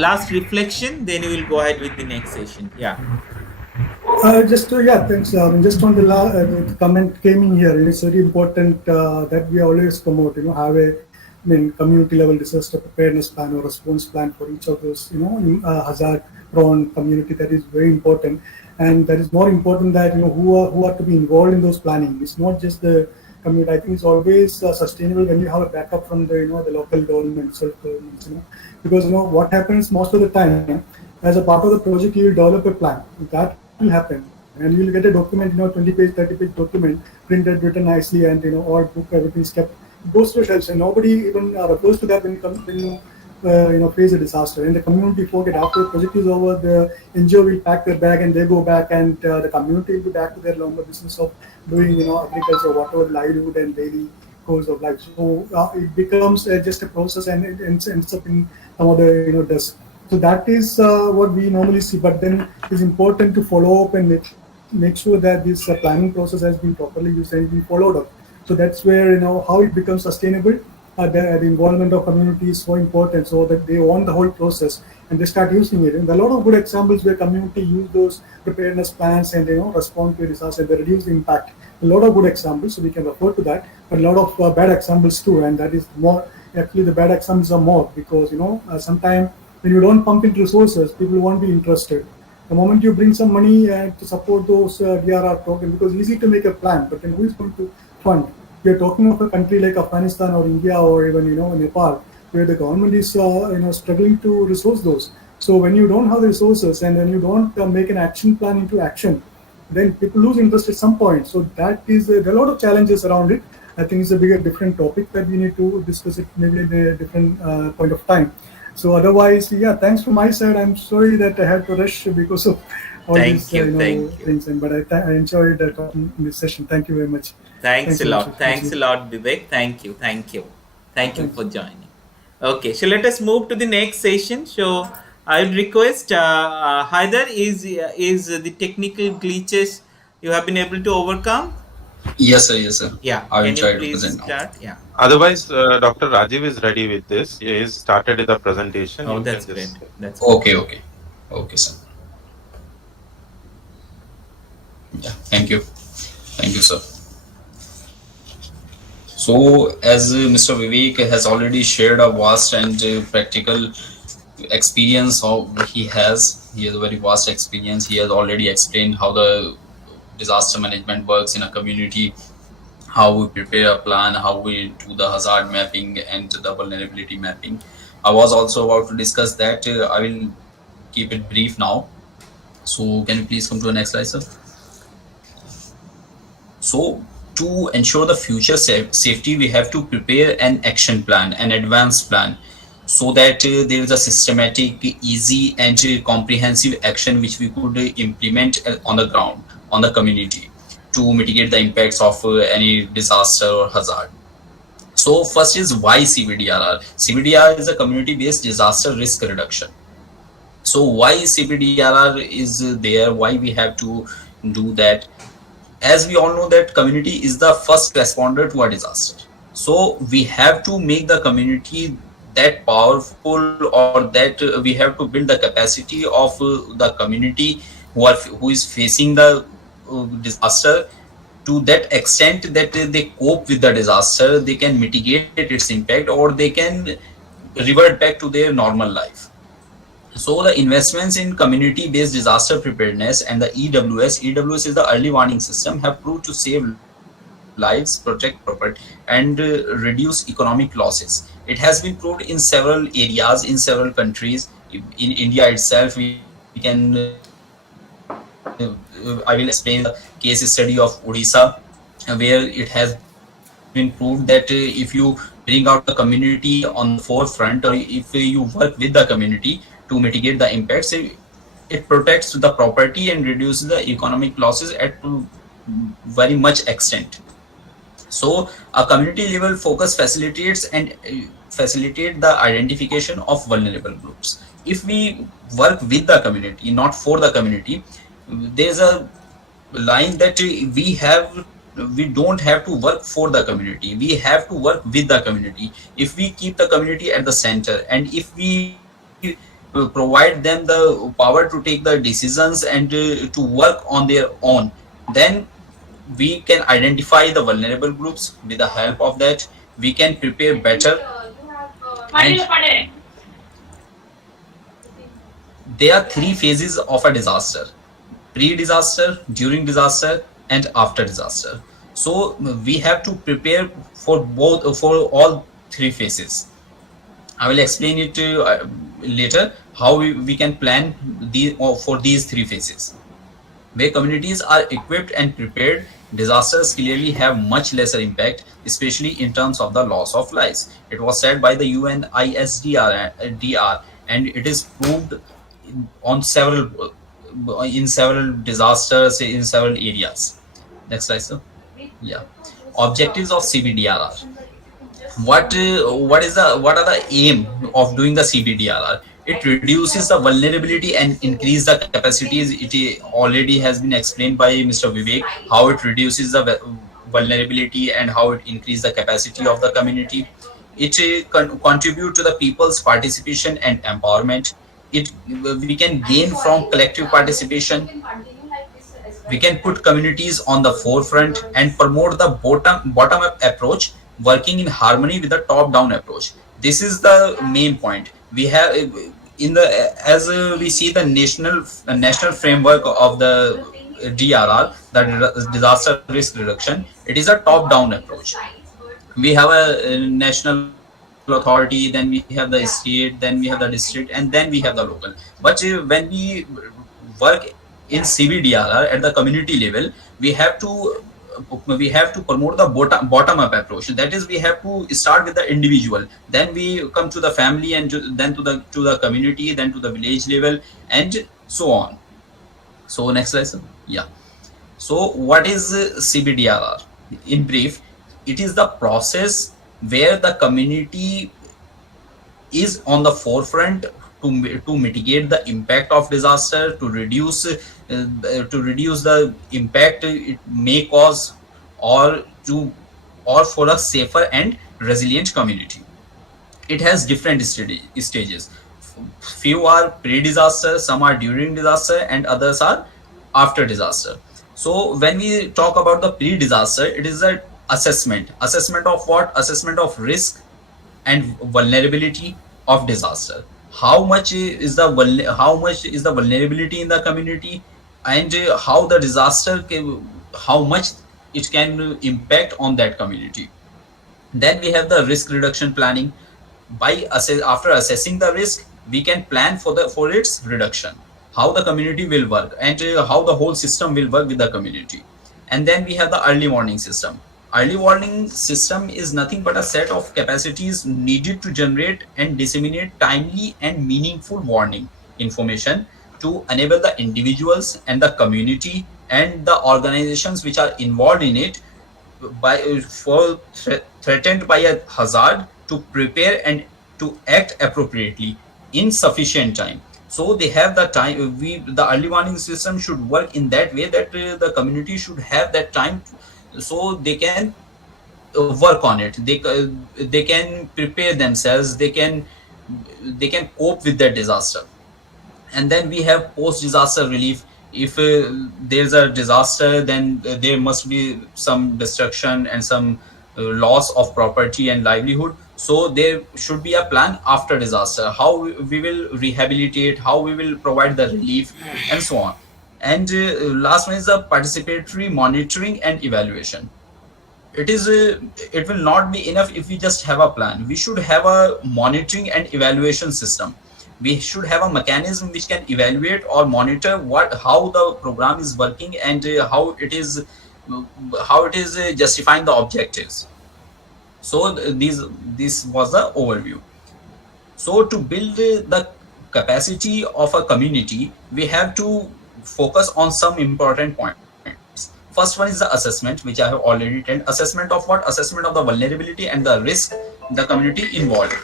last reflection? Then we will go ahead with the next session. Yeah. Thanks. Just on the comment came in here. It's very important that we always promote. Have a community level disaster preparedness plan or response plan for each of those hazard-prone community. That is very important, and that is more important that who are to be involved in those planning. It's not just the community. I think it's always sustainable when you have a backup from the the local government, self-governments. Because what happens most of the time, as a part of the project, you will develop a plan. That will happen, and you will get a document, 20-page, 30-page document, printed, written nicely, and all book, everything is kept. It goes to the shelves, and nobody even refers to that when you face a disaster. And the community forget after the project is over, the NGO will pack their bag and they go back, and the community will be back to their longer business of doing agriculture, whatever livelihood and daily course of life. So it becomes just a process, and it ends up in some other desk. So that is what we normally see. But then it's important to follow up and make sure that this planning process has been properly used and been followed up. So that's where how it becomes sustainable. The involvement of community is so important, so that they own the whole process and they start using it. And a lot of good examples where community use those preparedness plans and respond to a disaster and they reduce the impact. A lot of good examples, so we can refer to that, but a lot of bad examples too. And that is more, actually the bad examples are more, because sometimes when you don't pump in resources, people won't be interested. The moment you bring some money to support those DRR programs, because it's easy to make a plan, but then who is going to fund? You're talking of a country like Afghanistan or India or even Nepal, where the government is struggling to resource those. So when you don't have the resources and then you don't make an action plan into action, then people lose interest at some point. So that is there are a lot of challenges around it. I think it's a different topic that we need to discuss it maybe in a different point of time. So otherwise, thanks from my side. I'm sorry that I had to rush because of all these things. But I enjoyed talking in this session. Thank you very much. Thanks a lot, Vivek. Thank you for joining. Okay, so let us move to the next session. So I would request Haider, is the technical glitches you have been able to overcome? Yes, sir. Yeah, I will try to please present start? now. Yeah. Otherwise, Dr. Rajiv is ready with this. He has started the presentation. Oh, that's great. Okay, sir. Yeah, thank you, sir. So, as Mr. Vivek has already shared a vast and practical experience he has. He has a very vast experience. He has already explained how the disaster management works in a community, how we prepare a plan, how we do the hazard mapping and the vulnerability mapping. I was also about to discuss that. I will keep it brief now. So can you please come to the next slide, sir? So to ensure the future safety, we have to prepare an action plan, an advanced plan, so that there is a systematic, easy and comprehensive action which we could implement on the ground, on the community, to mitigate the impacts of any disaster or hazard. So first is why CBDR? CBDR is a community-based disaster risk reduction. So why CBDR is there? Why we have to do that? As we all know that community is the first responder to a disaster. So we have to make the community that powerful, or that we have to build the capacity of the community who is facing the disaster to that extent that they cope with the disaster, they can mitigate its impact, or they can revert back to their normal life. So the investments in community-based disaster preparedness and the EWS is the early warning system, have proved to save lives, protect property, and reduce economic losses. It has been proved in several areas, in several countries. In India itself, we can, I will explain the case study of Odisha, where it has been proved that if you bring out the community on the forefront, or if you work with the community to mitigate the impacts, it protects the property and reduces the economic losses at very much extent. So a community level focus facilitate the identification of vulnerable groups. If we work with the community, not for the community, there's a line that we don't have to work for the community, we have to work with the community. If we keep the community at the center, and if we provide them the power to take the decisions and to work on their own, then we can identify the vulnerable groups. With the help of that, we can prepare better. And there are three phases of a disaster: pre-disaster, during disaster, and after disaster. So we have to prepare for all three phases. I will explain it later how we can plan for these three phases. Where communities are equipped and prepared, disasters clearly have much lesser impact, especially in terms of the loss of lives. It was said by the UN ISDR, and it is proved on several disasters in several areas. Next slide, sir. Yeah. Objectives of CBDR. What are the aim of doing the CBDR? It reduces the vulnerability and increase the capacities. It already has been explained by Mr. Vivek how it reduces the vulnerability and how it increases the capacity of the community. It contribute to the people's participation and empowerment. We can gain from collective participation. We can put communities on the forefront and promote the bottom up approach, working in harmony with the top down approach. This is the main point. We have as we see the national framework of the DRR, the disaster risk reduction. It is a top down approach. We have a national authority, then we have the state, then we have the district, and then we have the local. But when we work in CBDR at the community level, we have to promote the bottom up approach. That is, we have to start with the individual, then we come to the family, and then to the community, then to the village level, and so on. So next slide, sir. Yeah. So what is CBDR? In brief, it is the process where the community is on the forefront to mitigate the impact of disaster, to reduce the impact it may cause, or for a safer and resilient community. It has different stages. Few are pre-disaster, some are during disaster, and others are after disaster. So when we talk about the pre-disaster, it is an assessment of what? Assessment of risk and vulnerability of disaster. how much is the vulnerability in the community, and how the disaster how much it can impact on that community. Then we have the risk reduction planning. After assessing the risk, we can plan for its reduction, how the community will work, and how the whole system will work with the community. And then we have the early warning system. Early warning system is nothing but a set of capacities needed to generate and disseminate timely and meaningful warning information to enable the individuals and the community and the organizations which are involved in it threatened by a hazard to prepare and to act appropriately in sufficient time. So they have the time. The early warning system should work in that way that the community should have that time, so they can work on it. They can prepare themselves. They can cope with that disaster. And then we have post disaster relief. If there's a disaster, then there must be some destruction and some loss of property and livelihood. So there should be a plan after disaster, how we will rehabilitate, how we will provide the relief, and so on. And last one is the participatory monitoring and evaluation. It will not be enough if we just have a plan. We should have a monitoring and evaluation system. We should have a mechanism which can evaluate or monitor how the program is working, and how it is justifying the objectives. So this was the overview. So to build the capacity of a community, we have to focus on some important points. First one is the assessment, which I have already told. Assessment of what? Assessment of the vulnerability and the risk the community involved.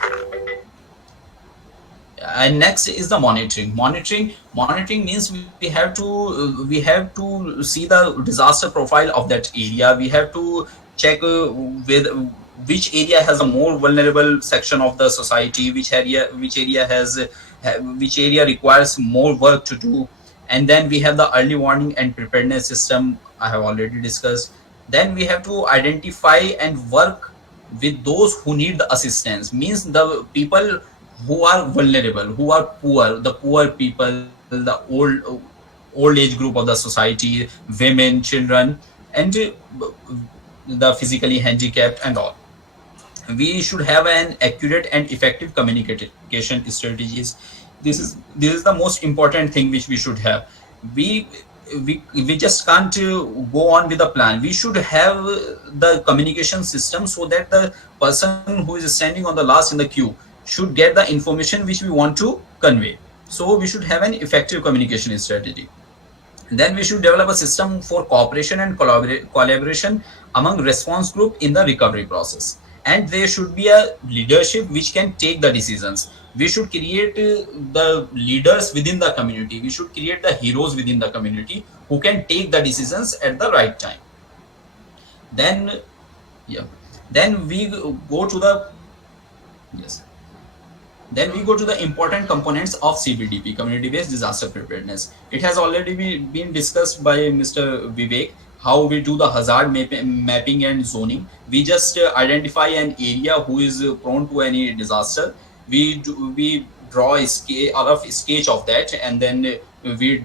And next is the monitoring. Monitoring means we have to see the disaster profile of that area. We have to check with which area has a more vulnerable section of the society, which area requires more work to do. And then we have the early warning and preparedness system, I have already discussed. Then we have to identify and work with those who need the assistance, means the people who are vulnerable, who are poor, the poor people, the old age group of the society, women, children, and the physically handicapped and all. We should have an accurate and effective communication strategies. This is the most important thing which we should have. We just can't go on with a plan. We should have the communication system, so that the person who is standing on the last in the queue should get the information which we want to convey. So we should have an effective communication strategy. Then we should develop a system for cooperation and collaboration among response group in the recovery process. And there should be a leadership which can take the decisions. We should create the leaders within the community. We should create the heroes within the community who can take the decisions at the right time. Then we go to the Then we go to the important components of CBDP, Community-Based Disaster Preparedness. It has already been discussed by Mr. Vivek, how we do the hazard mapping and zoning. We just identify an area who is prone to any disaster. We draw a rough sketch of that, and then we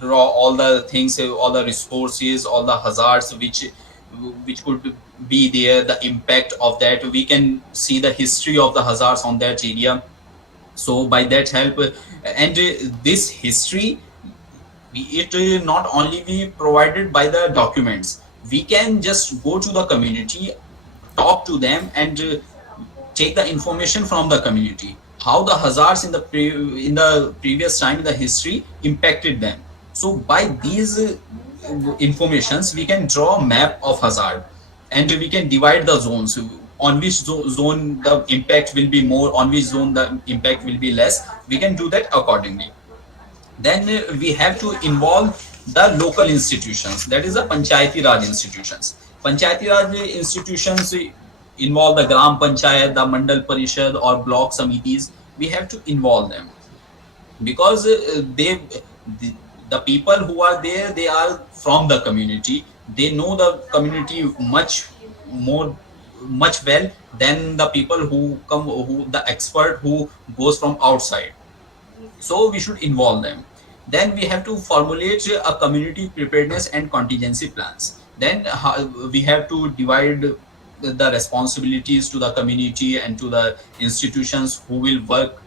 draw all the things, all the resources, all the hazards which could be there, the impact of that. We can see the history of the hazards on that area. So by that help, and this history, it not only be provided by the documents. We can just go to the community, talk to them, and take the information from the community, how the hazards in the previous time in the history impacted them. So by these informations, we can draw a map of hazard, and we can divide the zones, on which zone the impact will be more, on which zone the impact will be less. We can do that accordingly. Then we have to involve the local institutions, that is the Panchayati Raj institutions. Panchayati Raj institutions involve the Gram Panchayat, the Mandal Parishad or block samitis. We have to involve them, because the people who are there, they are from the community. They know the community much more much well than the people who come, who the expert who goes from outside. So we should involve them. Then we have to formulate a community preparedness and contingency plans. Then we have to divide the responsibilities to the community and to the institutions who will work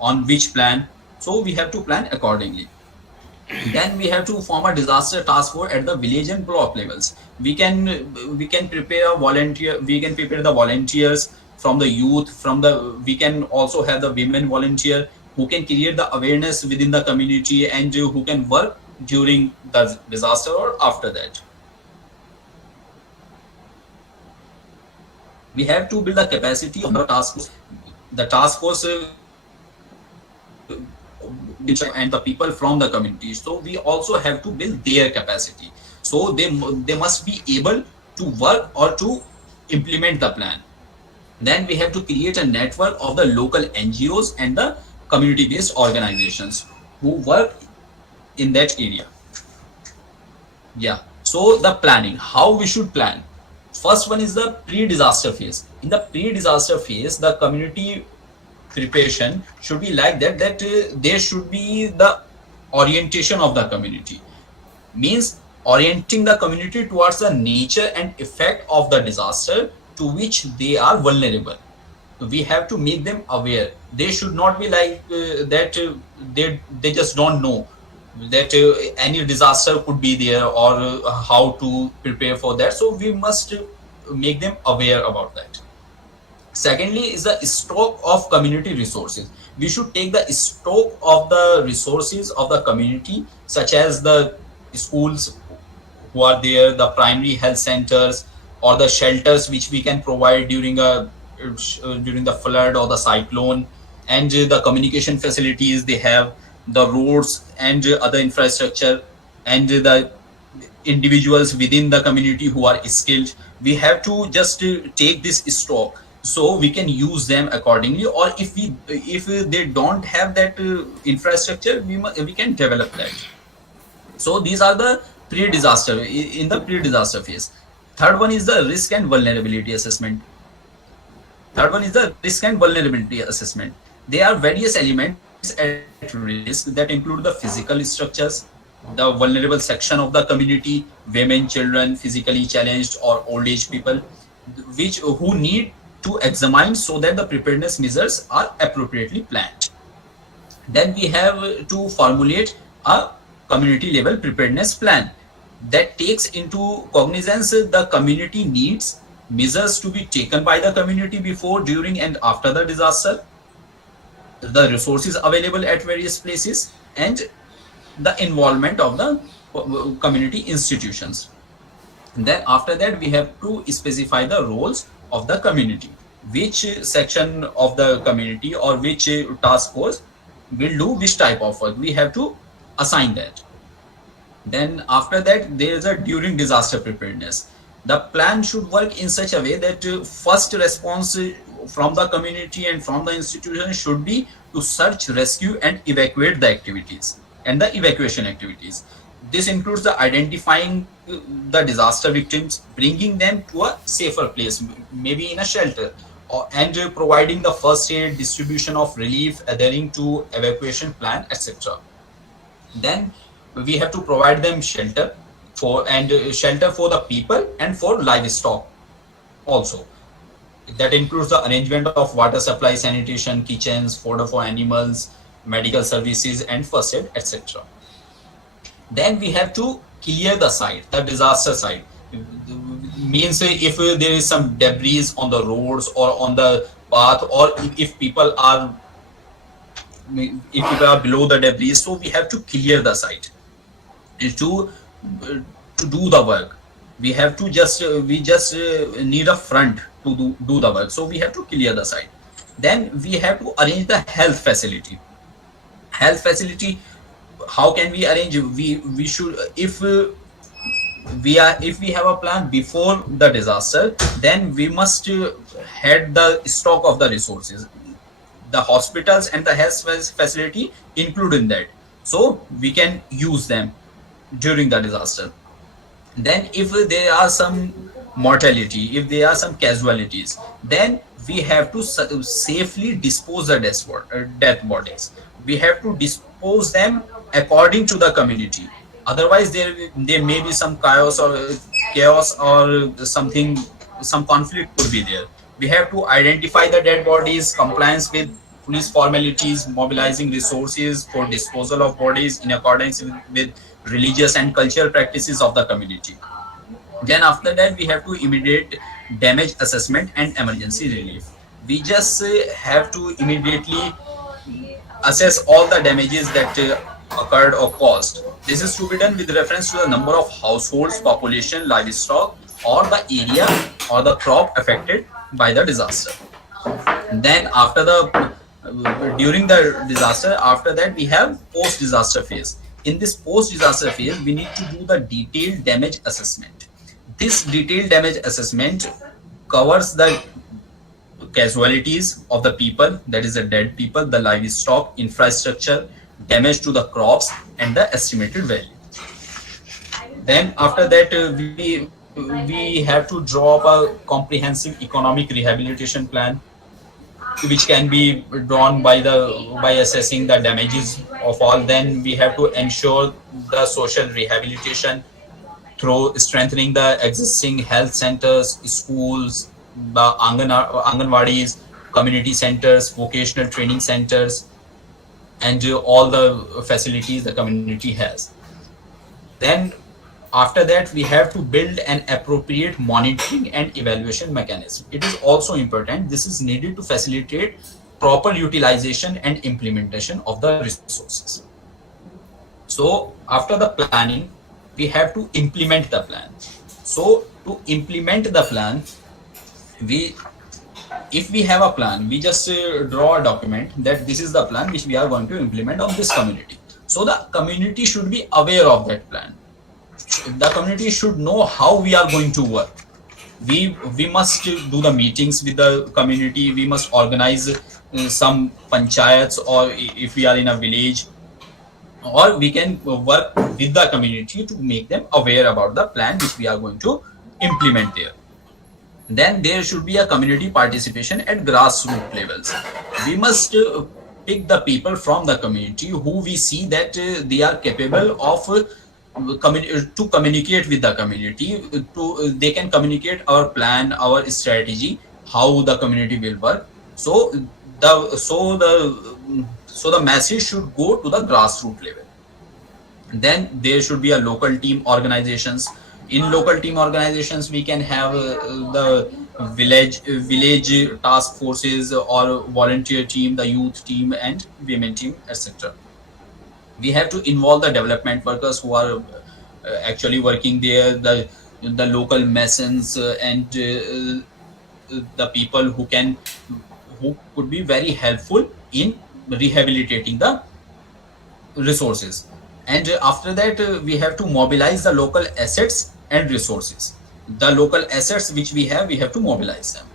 on which plan. So we have to plan accordingly. Then we have to form a disaster task force at the village and block levels. We can prepare a volunteer, we can prepare the volunteers from the youth, we can also have the women volunteer who can create the awareness within the community and who can work during the disaster or after that. We have to build the capacity of the task force. The task force and the people from the community. So we also have to build their capacity. So they must be able to work or to implement the plan. Then we have to create a network of the local NGOs and the community-based organizations who work in that area. Yeah. So the planning, how we should plan. First one is the pre-disaster phase. In the pre-disaster phase, the community preparation should be like that there should be the orientation of the community, means orienting the community towards the nature and effect of the disaster to which they are vulnerable. We have to make them aware. They should not be like that they just don't know that any disaster could be there or how to prepare for that. So we must make them aware about that. Secondly is the stock of community resources. We should take the stock of the resources of the community, such as the schools who are there, the primary health centers, or the shelters which we can provide during the flood or the cyclone, and the communication facilities they have, the roads and other infrastructure, and the individuals within the community who are skilled. We have to just take this stock so we can use them accordingly, or if they don't have that infrastructure, we can develop that. So these are the pre-disaster, in the pre-disaster phase. Third one is the risk and vulnerability assessment. There are various elements at risk that include the physical structures, the vulnerable section of the community, women, children, physically challenged or old age people, who need to examine so that the preparedness measures are appropriately planned. Then we have to formulate a community level preparedness plan that takes into cognizance the community needs, measures to be taken by the community before, during and after the disaster, the resources available at various places, and the involvement of the community institutions. And then after that we have to specify the roles of the community, which section of the community or which task force will do which type of work. We have to assign that. Then after that there is a during disaster preparedness. The plan should work in such a way that first response from the community and from the institution should be to search, rescue and evacuate the activities and the evacuation activities. This includes the identifying the disaster victims, bringing them to a safer place, maybe in a shelter, and providing the first aid, distribution of relief, adhering to evacuation plan, etc. Then we have to provide them shelter for the people and for livestock also. That includes the arrangement of water supply, sanitation, kitchens, fodder for animals, medical services and first aid, etc. Then we have to clear the site, the disaster site. Means if there is some debris on the roads or on the path, or if people are below the debris, so we have to clear the site to do the work. We have to we just need a front to do the work, so we have to clear the site. Then we have to arrange the health facility. How can we arrange? We should, if we have a plan before the disaster, then we must had the stock of the resources, the hospitals and the health facility included in that, so we can use them during the disaster. Then if there are some mortality, if there are some casualties, then we have to safely dispose the death bodies. We have to dispose them according to the community. Otherwise, there may be some chaos or something, some conflict could be there. We have to identify the dead bodies, compliance with police formalities, mobilizing resources for disposal of bodies in accordance with religious and cultural practices of the community. Then after that, we have to immediate damage assessment and emergency relief. We just have to immediately assess all the damages that occurred or caused. This is to be done with reference to the number of households, population, livestock, or the area or the crop affected by the disaster. Then after during the disaster, after that we have post-disaster phase. In this post-disaster phase, we need to do the detailed damage assessment. This detailed damage assessment covers the casualties of the people, that is the dead people, the livestock, infrastructure, damage to the crops, and the estimated value. Then after that, we have to draw up a comprehensive economic rehabilitation plan, which can be drawn by assessing the damages of all. Then we have to ensure the social rehabilitation through strengthening the existing health centers, schools, the Anganwadis, community centers, vocational training centers, and all the facilities the community has. Then after that, we have to build an appropriate monitoring and evaluation mechanism. It is also important. This is needed to facilitate proper utilization and implementation of the resources. So after the planning, we have to implement the plan. So to implement the plan, if we have a plan, we just draw a document that this is the plan which we are going to implement on this community. So the community should be aware of that plan. The community should know how we are going to work. We must do the meetings with the community. We must organize some panchayats, or if we are in a village, or we can work with the community to make them aware about the plan which we are going to implement there. Then there should be a community participation at grassroots levels. We must pick the people from the community who we see that they are capable of to communicate with the community. They can communicate our plan, our strategy, how the community will work. So the message should go to the grassroots level. Then there should be a local team organizations. In local team organizations, we can have the village task forces or volunteer team, the youth team, and women team, etc. We have to involve the development workers who are actually working there, the local masons, and the people who could be very helpful in rehabilitating the resources. And after that, we have to mobilize the local assets and resources. The local assets which we have to mobilize them.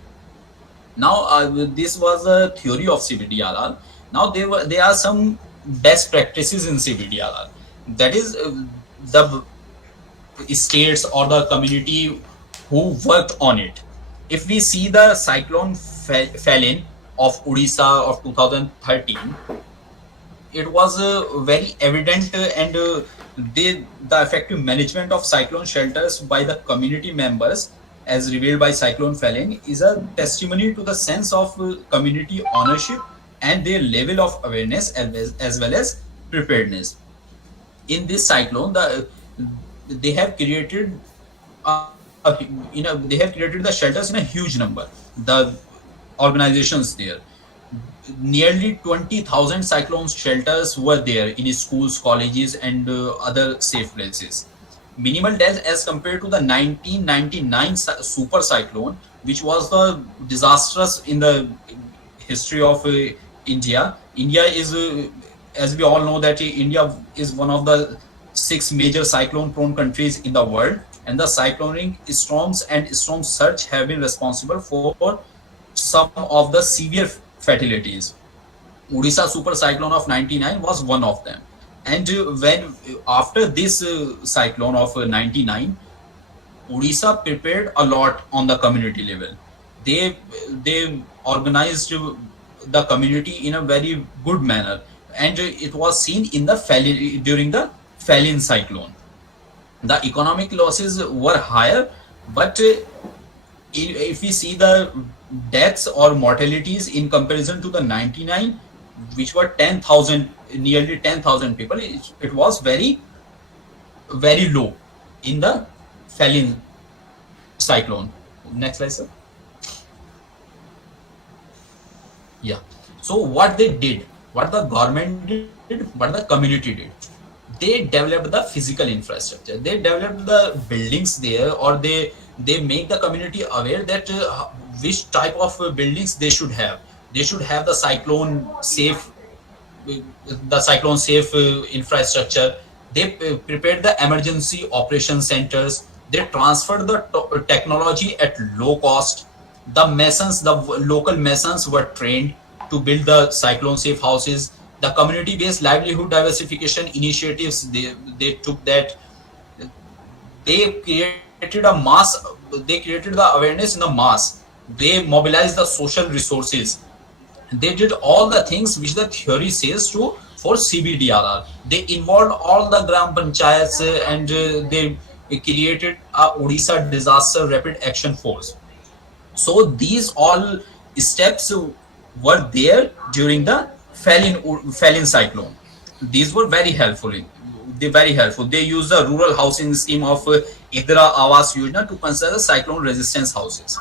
Now, this was a theory of Cbdr. Now, there are some best practices in Cbdr. That is, the states or the community who worked on it. If we see the cyclone Phelan of Odisha of 2013, it was very evident, and the effective management of cyclone shelters by the community members, as revealed by Cyclone Phelan, is a testimony to the sense of community ownership and their level of awareness as well as preparedness. In this cyclone, they have created the shelters in a huge number. The organizations there, nearly 20,000 cyclone shelters were there in schools, colleges, and other safe places. Minimal death as compared to the 1999 super cyclone, which was the disastrous in the history of India. India is, as we all know, that India is one of the 6 major cyclone-prone countries in the world, and the cyclonic storms and storm surge have been responsible for some of the severe fatalities. Odisha super cyclone of 99 was one of them. And when after this cyclone of 99, Odisha prepared a lot on the community level. They organized the community in a very good manner, and it was seen in the during the Falin cyclone. The economic losses were higher, but if we see the deaths or mortalities in comparison to the 99, which were 10,000, nearly 10,000 people, it was very low in the Falin cyclone. Next slide, sir. Yeah. So what they did, what the government did, what the community did, they developed the physical infrastructure. They developed the buildings there, or they make the community aware that which type of buildings they should have. They should have the cyclone safe infrastructure. They prepared the emergency operation centers. They transferred the technology at low cost. The masons, the local masons were trained to build the cyclone safe houses. The community based livelihood diversification initiatives, they took that. They created a mass, they created the awareness in the mass. They mobilized the social resources. They did all the things which the theory says to for Cbdr. They involved all the gram panchayats, and they created a Odisha Disaster Rapid Action Force. So these all steps were there during the Falin cyclone. These were very helpful. They used the rural housing scheme of Indira Awas Yojana to consider the cyclone resistance houses.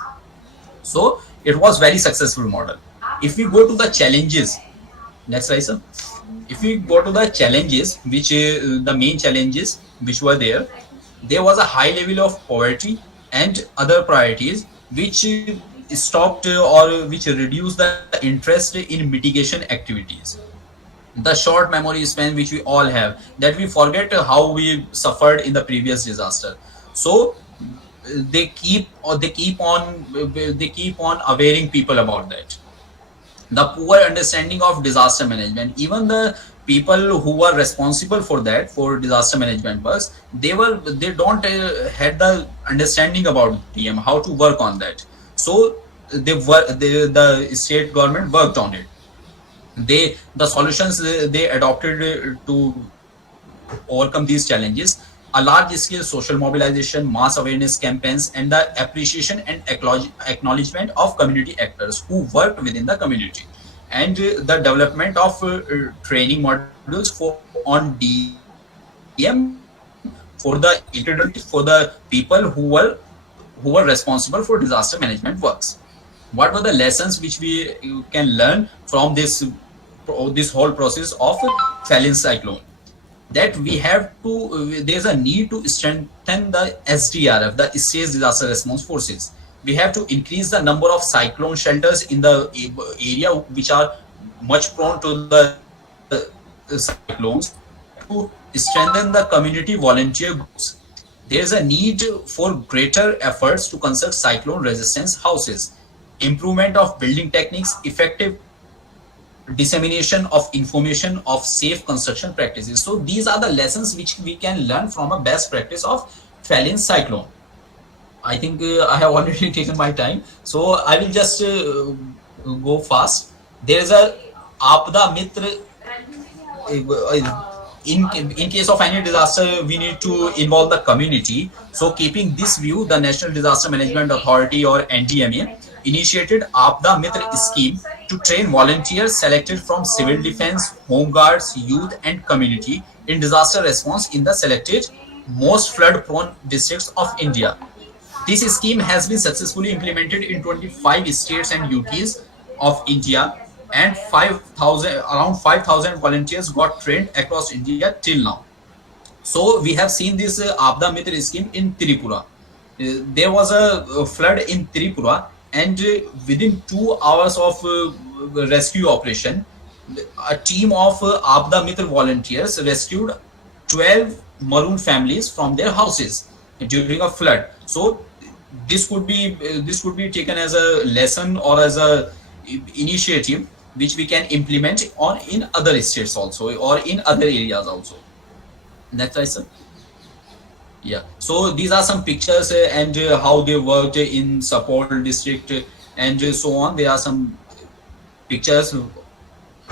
So it was very successful model. If we go to the challenges, next slide, sir. If we go to the challenges, which the main challenges which were there was a high level of poverty and other priorities which stopped or which reduced the interest in mitigation activities. The short memory span which we all have, that we forget how we suffered in the previous disaster. So they keep on awareing people about that. The poor understanding of disaster management, even the people who were responsible for that, for disaster management works, they don't had the understanding about DM, how to work on that. So the state government worked on it. The solutions they adopted to overcome these challenges: a large scale social mobilization, mass awareness campaigns, and the appreciation and acknowledgement of community actors who worked within the community, and the development of training modules on DM for the people who were responsible for disaster management works. What were the lessons which we can learn from this whole process of Falin cyclone? That we have to, there's a need to strengthen the SDRF, the State Disaster Response Forces. We have to increase the number of cyclone shelters in the area which are much prone to the cyclones, to strengthen the community volunteer groups. There's a need for greater efforts to construct cyclone resistance houses, improvement of building techniques, effective dissemination of information of safe construction practices. So these are the lessons which we can learn from a best practice of Falin cyclone. I think I have already taken my time, so I will just go fast. There is a Apda Mitra. In case of any disaster, we need to involve the community. So keeping this view, the National Disaster Management Authority, or NDMA, initiated Apda Mitra scheme to train volunteers selected from civil defense, home guards, youth and community in disaster response in the selected most flood prone districts of India. This scheme has been successfully implemented in 25 states and UTs of India, and around 5,000 volunteers got trained across India till now. So we have seen this Apda Mitra scheme in Tripura. There was a flood in Tripura, and within 2 hours of rescue operation, a team of Apda Mitra volunteers rescued 12 maroon families from their houses during a flood. So this could be taken as a lesson or as a initiative which we can implement in other states also, or in other areas also. Next slide, sir. Yeah, so these are some pictures and how they worked in support district and so on. There are some pictures.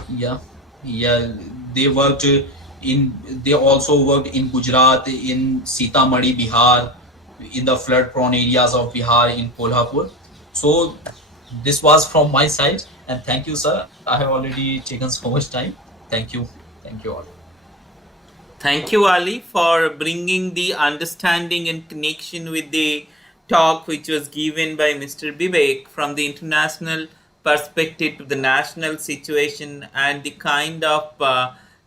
Yeah, yeah, they worked they also worked in Gujarat, in Sitamarhi, Bihar, in the flood prone areas of Bihar, in Kolhapur. So this was from my side, and thank you, sir. I have already taken so much time. Thank you all. Thank you, Ali, for bringing the understanding and connection with the talk which was given by Mr. Bibek from the international perspective to the national situation and the kind of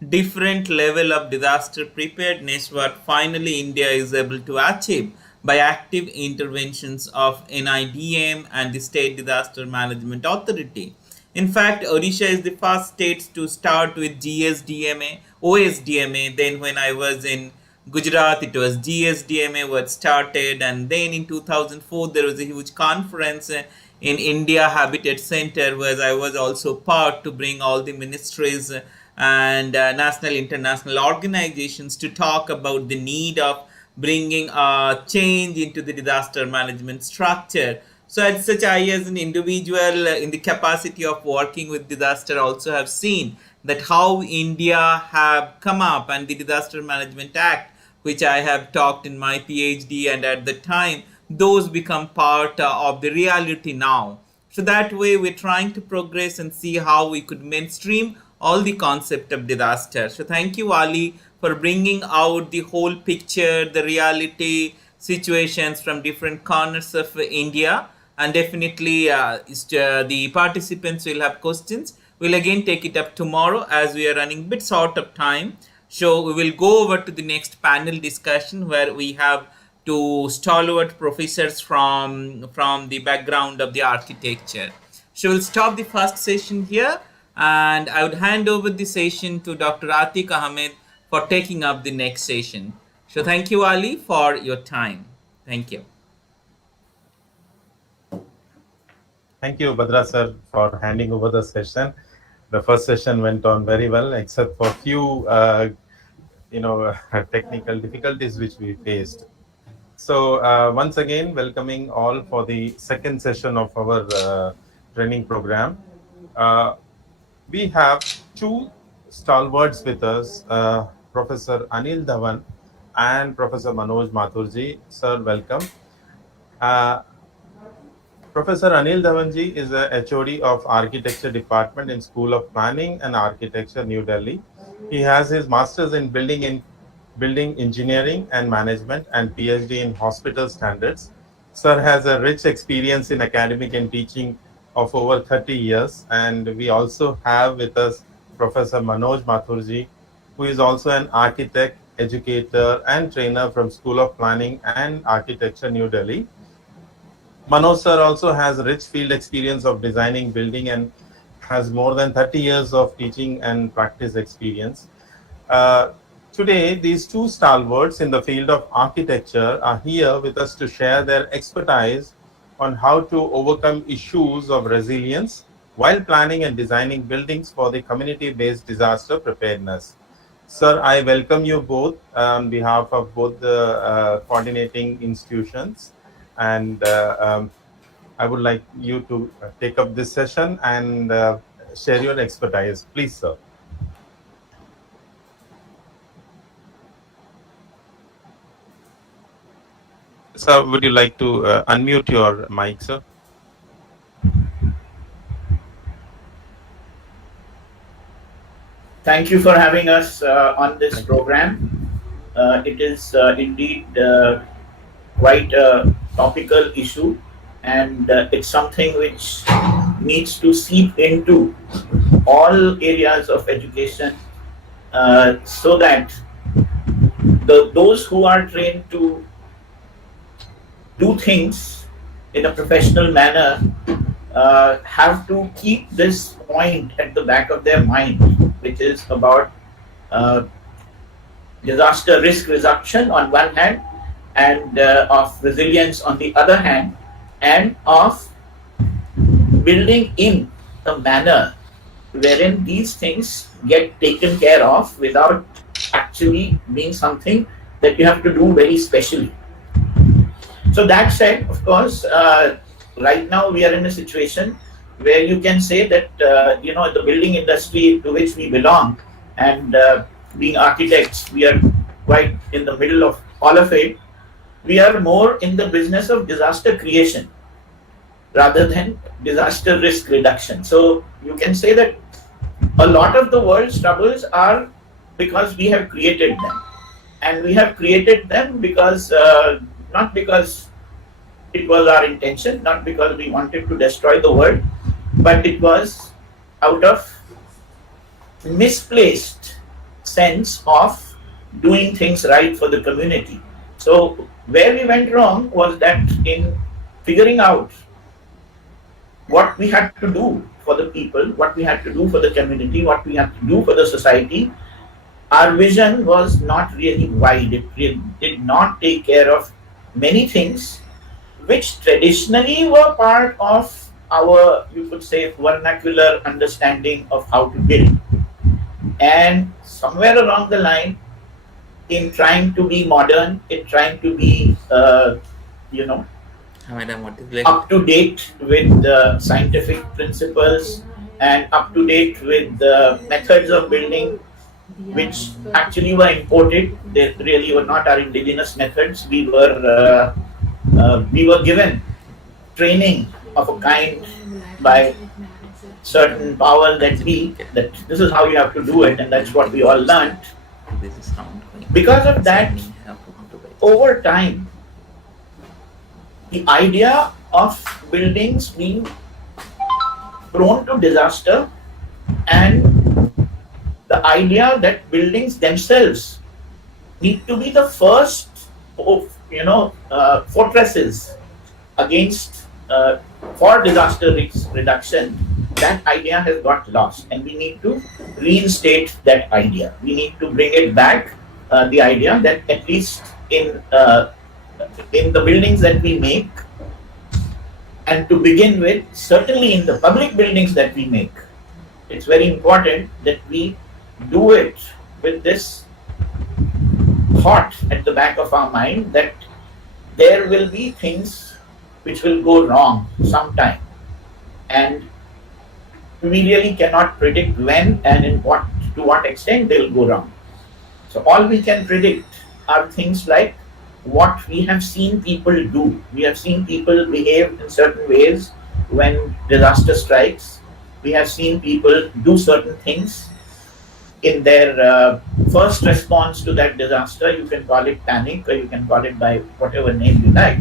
different level of disaster preparedness what finally India is able to achieve by active interventions of NIDM and the State Disaster Management Authority. In fact, Odisha is the first state to start with GSDMA, OSDMA. Then, when I was in Gujarat, it was GSDMA what started, and then in 2004 there was a huge conference in India Habitat Center, where I was also part to bring all the ministries and national international organizations to talk about the need of bringing a change into the disaster management structure. So as such, I as an individual in the capacity of working with disaster also have seen that how India have come up, and the Disaster Management Act which I have talked in my PhD, and at the time those become part of the reality now. So that way we're trying to progress and see how we could mainstream all the concept of disaster. So thank you, Ali, for bringing out the whole picture, the reality situations from different corners of India. And definitely the participants will have questions. We'll again take it up tomorrow as we are running a bit short of time. So we will go over to the next panel discussion where we have two stalwart professors from the background of the architecture. So we'll stop the first session here, and I would hand over the session to Dr. Atiq Ahmed for taking up the next session. So thank you, Ali, for your time. Thank you. Thank you, Badra sir, for handing over the session. The first session went on very well, except for few, technical difficulties which we faced. So once again, welcoming all for the second session of our training program. We have two stalwarts with us, Professor Anil Dhawan and Professor Manoj Mathurji. Sir, welcome. Professor Anil Dhawanji is a HOD of Architecture Department in School of Planning and Architecture, New Delhi. He has his Masters in Building Engineering and Management and PhD in Hospital Standards. Sir has a rich experience in academic and teaching of over 30 years. And we also have with us Professor Manoj Mathurji, who is also an architect, educator, and trainer from School of Planning and Architecture, New Delhi. Manoj sir also has rich field experience of designing building and has more than 30 years of teaching and practice experience. Today, these two stalwarts in the field of architecture are here with us to share their expertise on how to overcome issues of resilience while planning and designing buildings for the community-based disaster preparedness. Sir, I welcome you both on behalf of both the coordinating institutions. And I would like you to take up this session and share your expertise. Please, sir. Sir, would you like to unmute your mic, sir? Thank you for having us on this program. It is indeed quite a topical issue, and it's something which needs to seep into all areas of education so that those who are trained to do things in a professional manner have to keep this point at the back of their mind, which is about disaster risk reduction on one hand, and of resilience on the other hand, and of building in a manner wherein these things get taken care of without actually being something that you have to do very specially. So that said, of course, right now we are in a situation where you can say that the building industry to which we belong, and being architects, we are quite in the middle of all of it. We are more in the business of disaster creation rather than disaster risk reduction. So you can say that a lot of the world's troubles are because we have created them, and we have created them because not because it was our intention, not because we wanted to destroy the world, but it was out of misplaced sense of doing things right for the community. So where we went wrong was that in figuring out what we had to do for the people, what we had to do for the community, what we had to do for the society, our vision was not really wide. It really did not take care of many things which traditionally were part of our, you could say, vernacular understanding of how to build. And somewhere along the line, in trying to be modern, in trying to be, up to date with the scientific principles and up to date with the methods of building, which actually were imported. They really were not our indigenous methods. We were given training of a kind by certain power that this is how you have to do it, and that's what we all learned. Because of that, over time, the idea of buildings being prone to disaster and the idea that buildings themselves need to be the first fortresses against for disaster risk reduction, that idea has got lost, and we need to reinstate that idea. We need to bring it back, the idea that at least in the buildings that we make, and to begin with, certainly in the public buildings that we make, it's very important that we do it with this thought at the back of our mind that there will be things which will go wrong sometime, and we really cannot predict when and to what extent they will go wrong. So all we can predict are things like what we have seen people do. We have seen people behave in certain ways when disaster strikes. We have seen people do certain things in their first response to that disaster. You can call it panic, or you can call it by whatever name you like.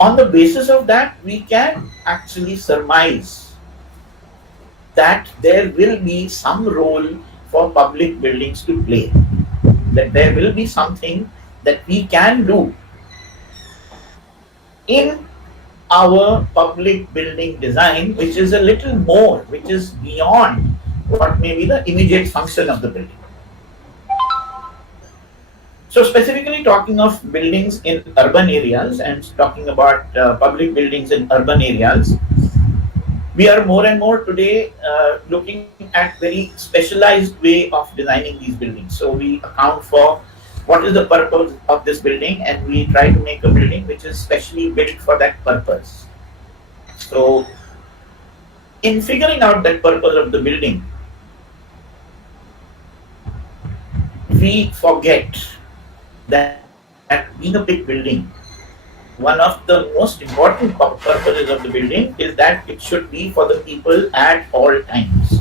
On the basis of that, we can actually surmise that there will be some role for public buildings to play, that there will be something that we can do in our public building design, which is a little more, which is beyond what may be the immediate function of the building. So specifically talking of buildings in urban areas and talking about public buildings in urban areas, we are more and more today looking at very specialized way of designing these buildings. So we account for what is the purpose of this building, and we try to make a building which is specially built for that purpose. So in figuring out that purpose of the building, we forget that being a big building, one of the most important purposes of the building is that it should be for the people at all times.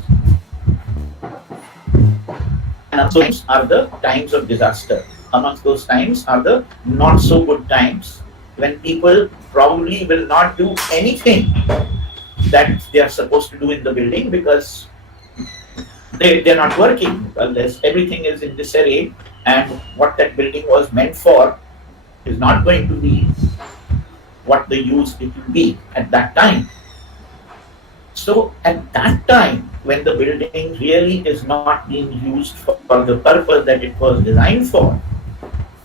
And those are the times of disaster. Amongst those times are the not so good times, when people probably will not do anything that they are supposed to do in the building because they're not working, because everything is in disarray, and what that building was meant for is not going to be what the use it will be at that time. So at that time, when the building really is not being used for the purpose that it was designed for,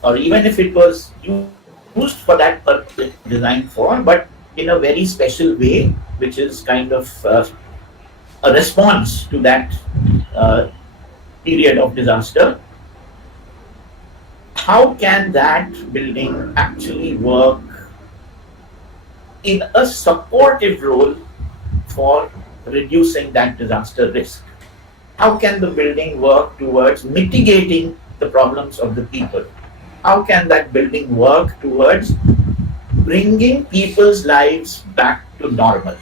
or even if it was used for that purpose designed for, but in a very special way, which is kind of a response to that period of disaster, how can that building actually work in a supportive role for reducing that disaster risk? How can the building work towards mitigating the problems of the people? How can that building work towards bringing people's lives back to normal?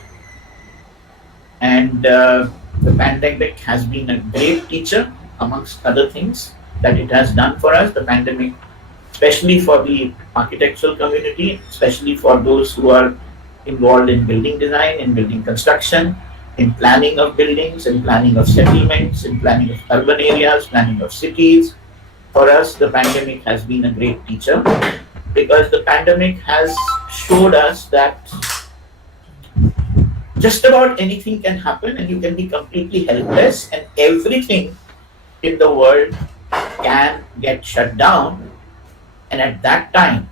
And the pandemic has been a great teacher, amongst other things that it has done for us. The pandemic, especially for the architectural community, especially for those who are involved in building design, in building construction, in planning of buildings, in planning of settlements, in planning of urban areas, planning of cities. For us, the pandemic has been a great teacher, because the pandemic has showed us that just about anything can happen and you can be completely helpless, and everything in the world can get shut down. And at that time,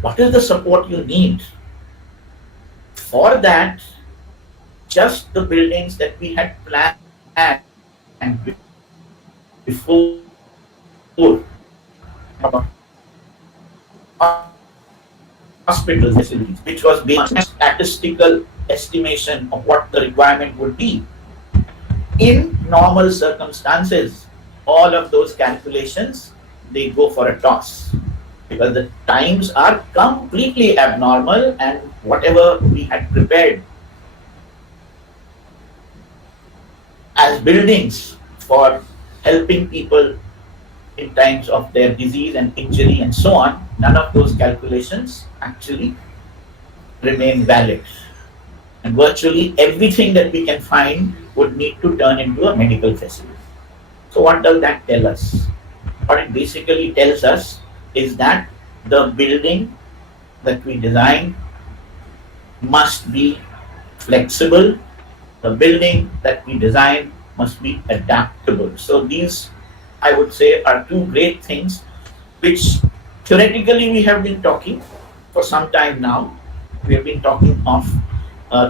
what is the support you need? For that, just the buildings that we had planned and before hospital facilities, which was based on statistical estimation of what the requirement would be. In normal circumstances, all of those calculations, they go for a toss, because the times are completely abnormal, and whatever we had prepared as buildings for helping people in times of their disease and injury and so on, none of those calculations actually remain valid. And virtually everything that we can find would need to turn into a medical facility. So what does that tell us? What it basically tells us is that the building that we design must be flexible. The building that we design must be adaptable. So these, I would say, are two great things which theoretically we have been talking for some time now. We have been talking of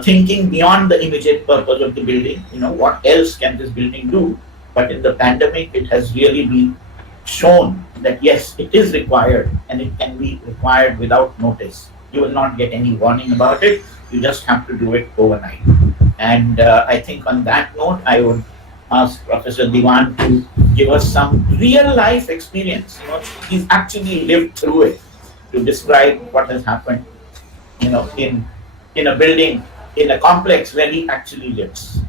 thinking beyond the immediate purpose of the building. What else can this building do? But in the pandemic, it has really been shown that yes, it is required, and it can be required without notice. You will not get any warning about it. You just have to do it overnight. And I think on that note, I would ask Professor Diwan to give us some real life experience. He's actually lived through it, to describe what has happened, in a building, in a complex where he actually lives.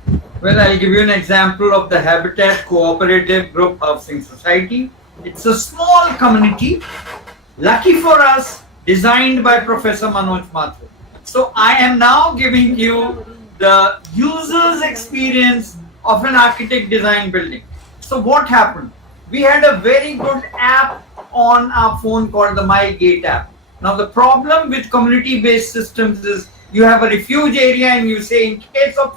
Well, I'll give you an example of the Habitat Cooperative Group Housing Society. It's a small community, lucky for us, designed by Professor Manoj Mathur. So I am now giving you the user's experience of an architect design building. So what happened? We had a very good app on our phone called the My Gate app. Now the problem with community-based systems is you have a refuge area and you say in case of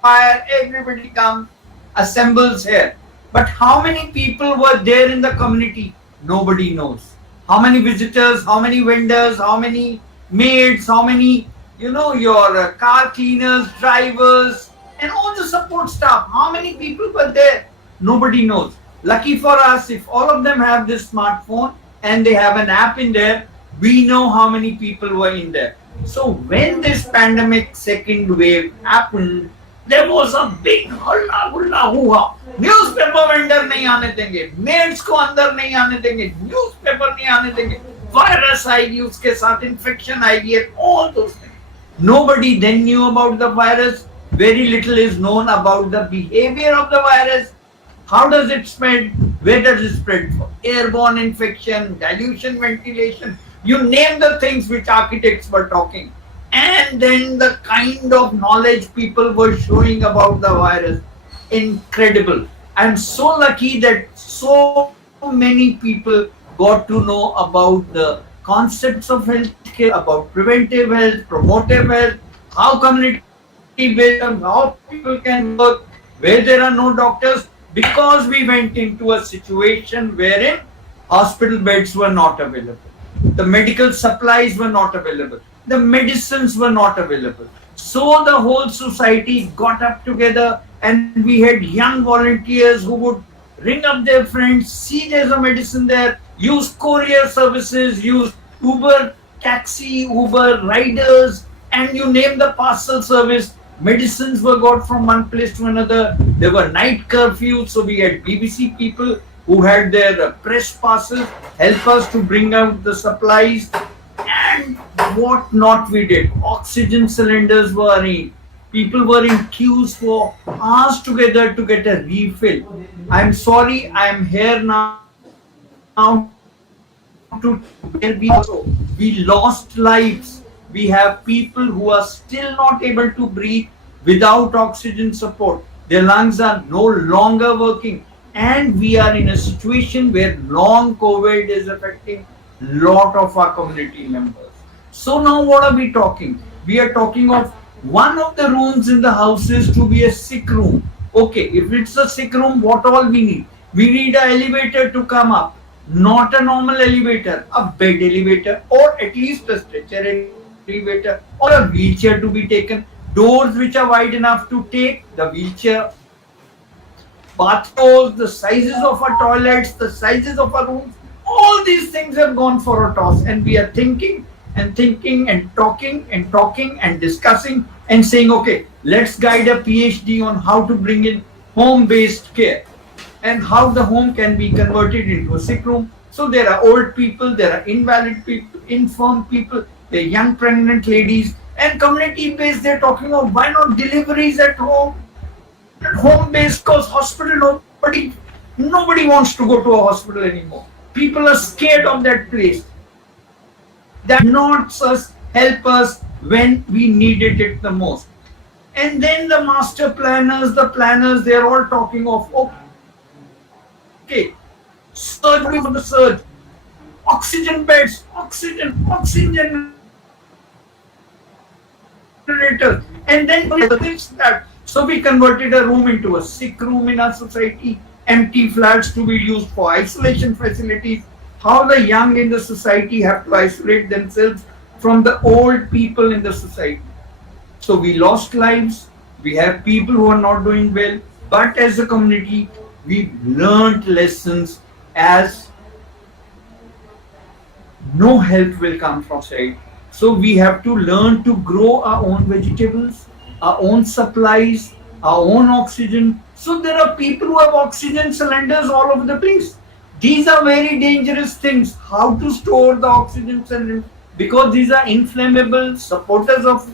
fire, everybody comes, assembles here. But how many people were there in the community? Nobody knows. How many visitors, how many vendors, how many maids, how many, your car cleaners, drivers, and all the support staff. How many people were there? Nobody knows. Lucky for us, if all of them have this smartphone and they have an app in there, we know how many people were in there. So when this pandemic second wave happened, there was a big hulla hoo-ha. Newspaper vendor nahi aane denge, maids ko andar nahi aane denge, newspaper nahi aane denge, virus ID uske saath, infection ID, and all those things. Nobody then knew about the virus. Very little is known about the behavior of the virus. How does it spread? Where does it spread? For airborne infection, dilution, ventilation, you name the things which architects were talking. And then the kind of knowledge people were showing about the virus, incredible. I'm so lucky that so many people got to know about the concepts of healthcare, about preventive health, promotive health, how community based on how people can work, where there are no doctors, because we went into a situation wherein hospital beds were not available, the medical supplies were not available, the medicines were not available. So the whole society got up together and we had young volunteers who would ring up their friends, see there's a medicine there, use courier services, use Uber taxi, Uber riders, and you name the parcel service. Medicines were got from one place to another. There were night curfews, so we had BBC people who had their press passes help us to bring out the supplies, and what not we did. Oxygen cylinders were in. People were in queues for hours together to get a refill. I'm sorry, I'm here now to tell you also, we lost lives. We have people who are still not able to breathe without oxygen support. Their lungs are no longer working. And we are in a situation where long COVID is affecting a lot of our community members. So now what are we talking? We are talking of one of the rooms in the house is to be a sick room. Okay, if it's a sick room, what all we need? We need an elevator to come up. Not a normal elevator, a bed elevator, or at least a stretcher elevator, or a wheelchair to be taken. Doors which are wide enough to take the wheelchair. Bathrooms, the sizes of our toilets, the sizes of our rooms, all these things have gone for a toss, and we are thinking and talking and discussing and saying, okay, let's guide a PhD on how to bring in home-based care and how the home can be converted into a sick room. So there are old people, there are invalid people, infirm people, there are young pregnant ladies, and community-based, they're talking of why not deliveries at home? Home-based, because hospital, nobody wants to go to a hospital anymore. People are scared of that place. That not us help us when we needed it the most. And then the master planners, the planners, they're all talking of, okay, surge for the surge, oxygen beds, oxygen generators, and then that. So we converted a room into a sick room in our society, empty flats to be used for isolation facilities. How the young in the society have to isolate themselves from the old people in the society. So we lost lives, we have people who are not doing well, but as a community, we learned lessons as no help will come from outside. So we have to learn to grow our own vegetables, our own supplies, our own oxygen. So there are people who have oxygen cylinders all over the place. These are very dangerous things. How to store the oxygen cylinders? Because these are inflammable, supporters of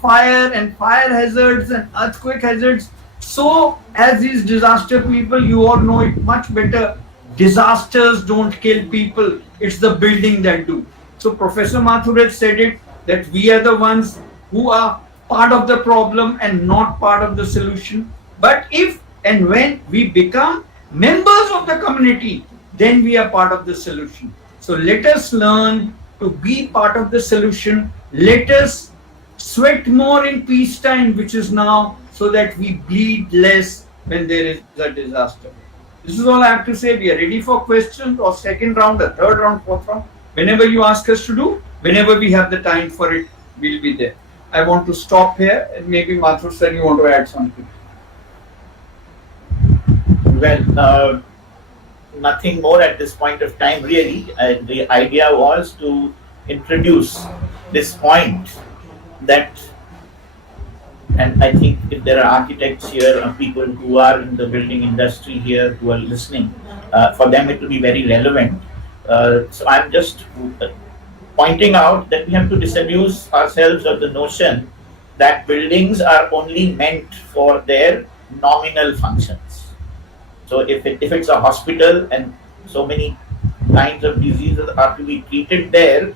fire and fire hazards and earthquake hazards. So as these disaster people, you all know it much better. Disasters don't kill people. It's the building that do. So Professor Mathur said it, that we are the ones who are part of the problem and not part of the solution. But if and when we become members of the community, then we are part of the solution. So let us learn to be part of the solution. Let us sweat more in peacetime, which is now, so that we bleed less when there is a disaster. This is all I have to say. We are ready for questions or second round, or third round, fourth round. Whenever you ask us to do, whenever we have the time for it, we'll be there. I want to stop here, and maybe Mathur sir, you want to add something. Well, nothing more at this point of time, really. The idea was to introduce this point that, and I think if there are architects here or people who are in the building industry here who are listening, for them it will be very relevant. So I'm just pointing out that we have to disabuse ourselves of the notion that buildings are only meant for their nominal functions. So if it's a hospital and so many kinds of diseases are to be treated there,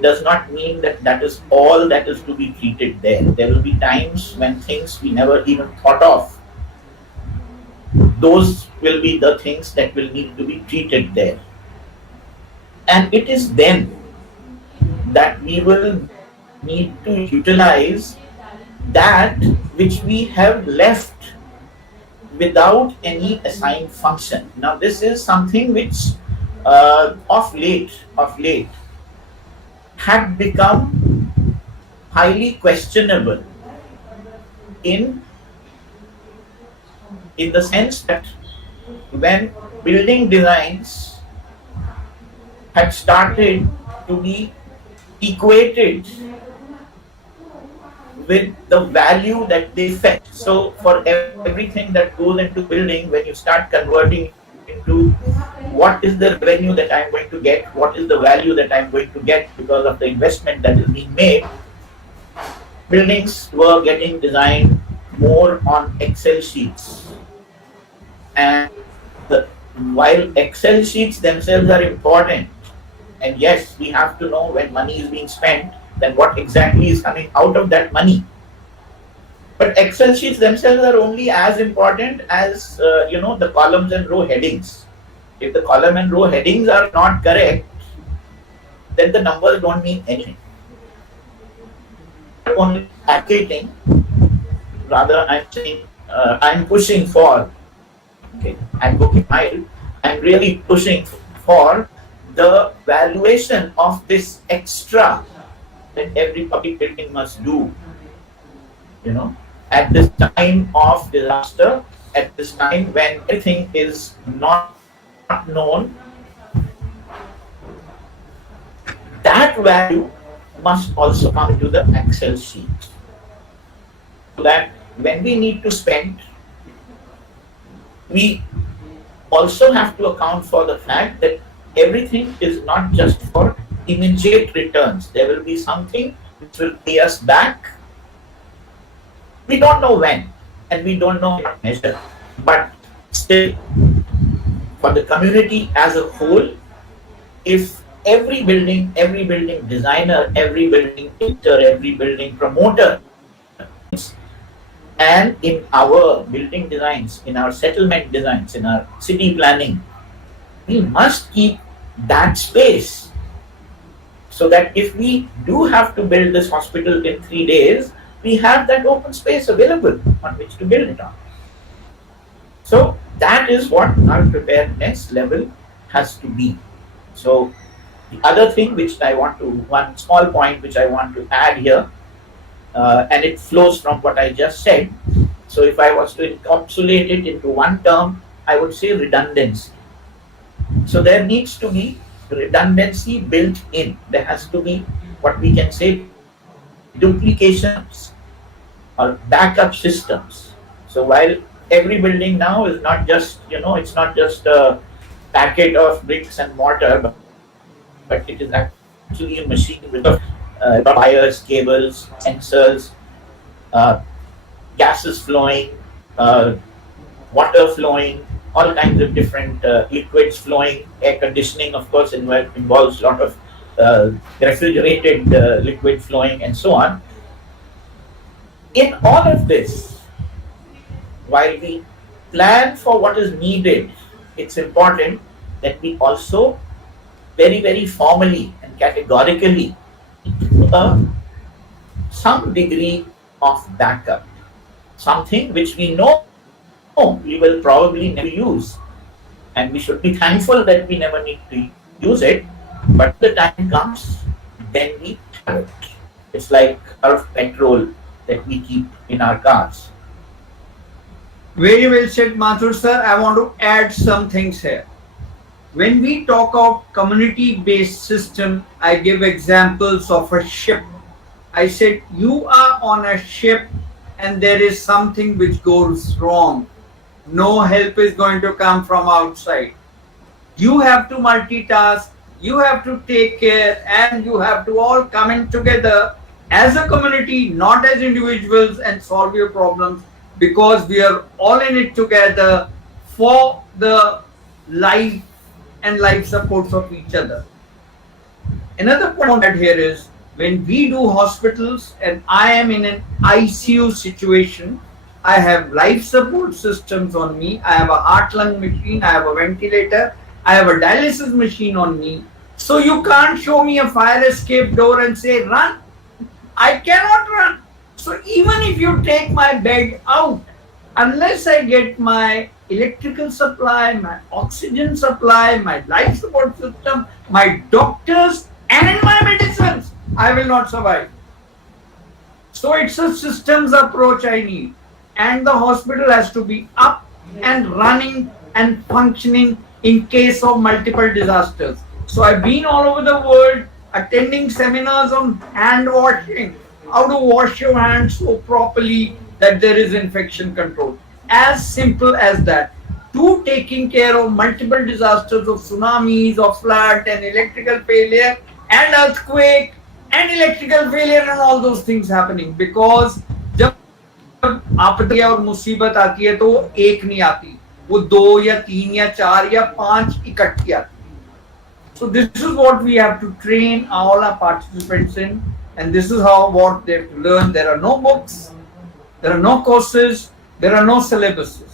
does not mean that that is all that is to be treated there. There will be times when things we never even thought of, those will be the things that will need to be treated there. And it is then that we will need to utilize that which we have left without any assigned function. Now this is something which of late had become highly questionable in the sense that when building designs had started to be equated with the value that they fetch. So for everything that goes into building, when you start converting into what is the revenue that I'm going to get, what is the value that I'm going to get because of the investment that is being made, buildings were getting designed more on Excel sheets. And while Excel sheets themselves are important, and yes, we have to know when money is being spent, then what exactly is coming out of that money. But Excel sheets themselves are only as important as the columns and row headings. If the column and row headings are not correct, then the numbers don't mean anything. Only advocating, rather I'm saying I'm pushing for, I'm really pushing for the valuation of this extra that every public building must do, at this time of disaster, at this time when everything is not known. That value must also come to the Excel sheet, so that when we need to spend, we also have to account for the fact that everything is not just for immediate returns. There will be something which will pay us back. We don't know when, and we don't know what measure, but still, for the community as a whole, if every building designer, every building editor, every building promoter, and in our building designs, in our settlement designs, in our city planning, we must keep that space, so that if we do have to build this hospital in 3 days, we have that open space available on which to build it on. So that is what our preparedness level has to be. So the other thing which I want to, one small point which I want to add here, and it flows from what I just said. So if I was to encapsulate it into one term, I would say redundancy. So there needs to be redundancy built in. There has to be what we can say duplications or backup systems. So while every building now is not just, it's not just a packet of bricks and mortar, but it is actually a machine with wires, cables, sensors, gases flowing, water flowing, all kinds of different liquids flowing. Air conditioning, of course, involves a lot of refrigerated liquid flowing, and so on. In all of this, while we plan for what is needed, it's important that we also very, very formally and categorically some degree of backup, something which we know we will probably never use, and we should be thankful that we never need to use it, but the time comes, then we have it. It's like a petrol that we keep in our cars. Very well said, Mathur sir. I want to add some things here. When we talk of community-based system, I give examples of a ship. I said, you are on a ship and there is something which goes wrong. No help is going to come from outside. You have to multitask, you have to take care, and you have to all come in together as a community, not as individuals, and solve your problems, because we are all in it together for the life and life supports of each other. Another point here is, when we do hospitals and I am in an ICU situation, I have life support systems on me, I have a heart-lung machine, I have a ventilator, I have a dialysis machine on me. So you can't show me a fire escape door and say, run. I cannot run. So even if you take my bed out, unless I get my electrical supply, my oxygen supply, my life support system, my doctors, and my medicines, I will not survive. So it's a systems approach I need. And the hospital has to be up and running and functioning in case of multiple disasters. So I've been all over the world attending seminars on hand washing, how to wash your hands so properly that there is infection control. As simple as that. To taking care of multiple disasters of tsunamis, of flood and electrical failure and earthquake and electrical failure and all those things happening, because जब आपदा और मुसीबत आती है तो वो एक नहीं आती, वो 2 या 3 या 4 या 5 इकट्ठी आती. So this is what we have to train all our participants in, and this is how what they have to learn. There are no books, there are no courses, there are no syllabuses.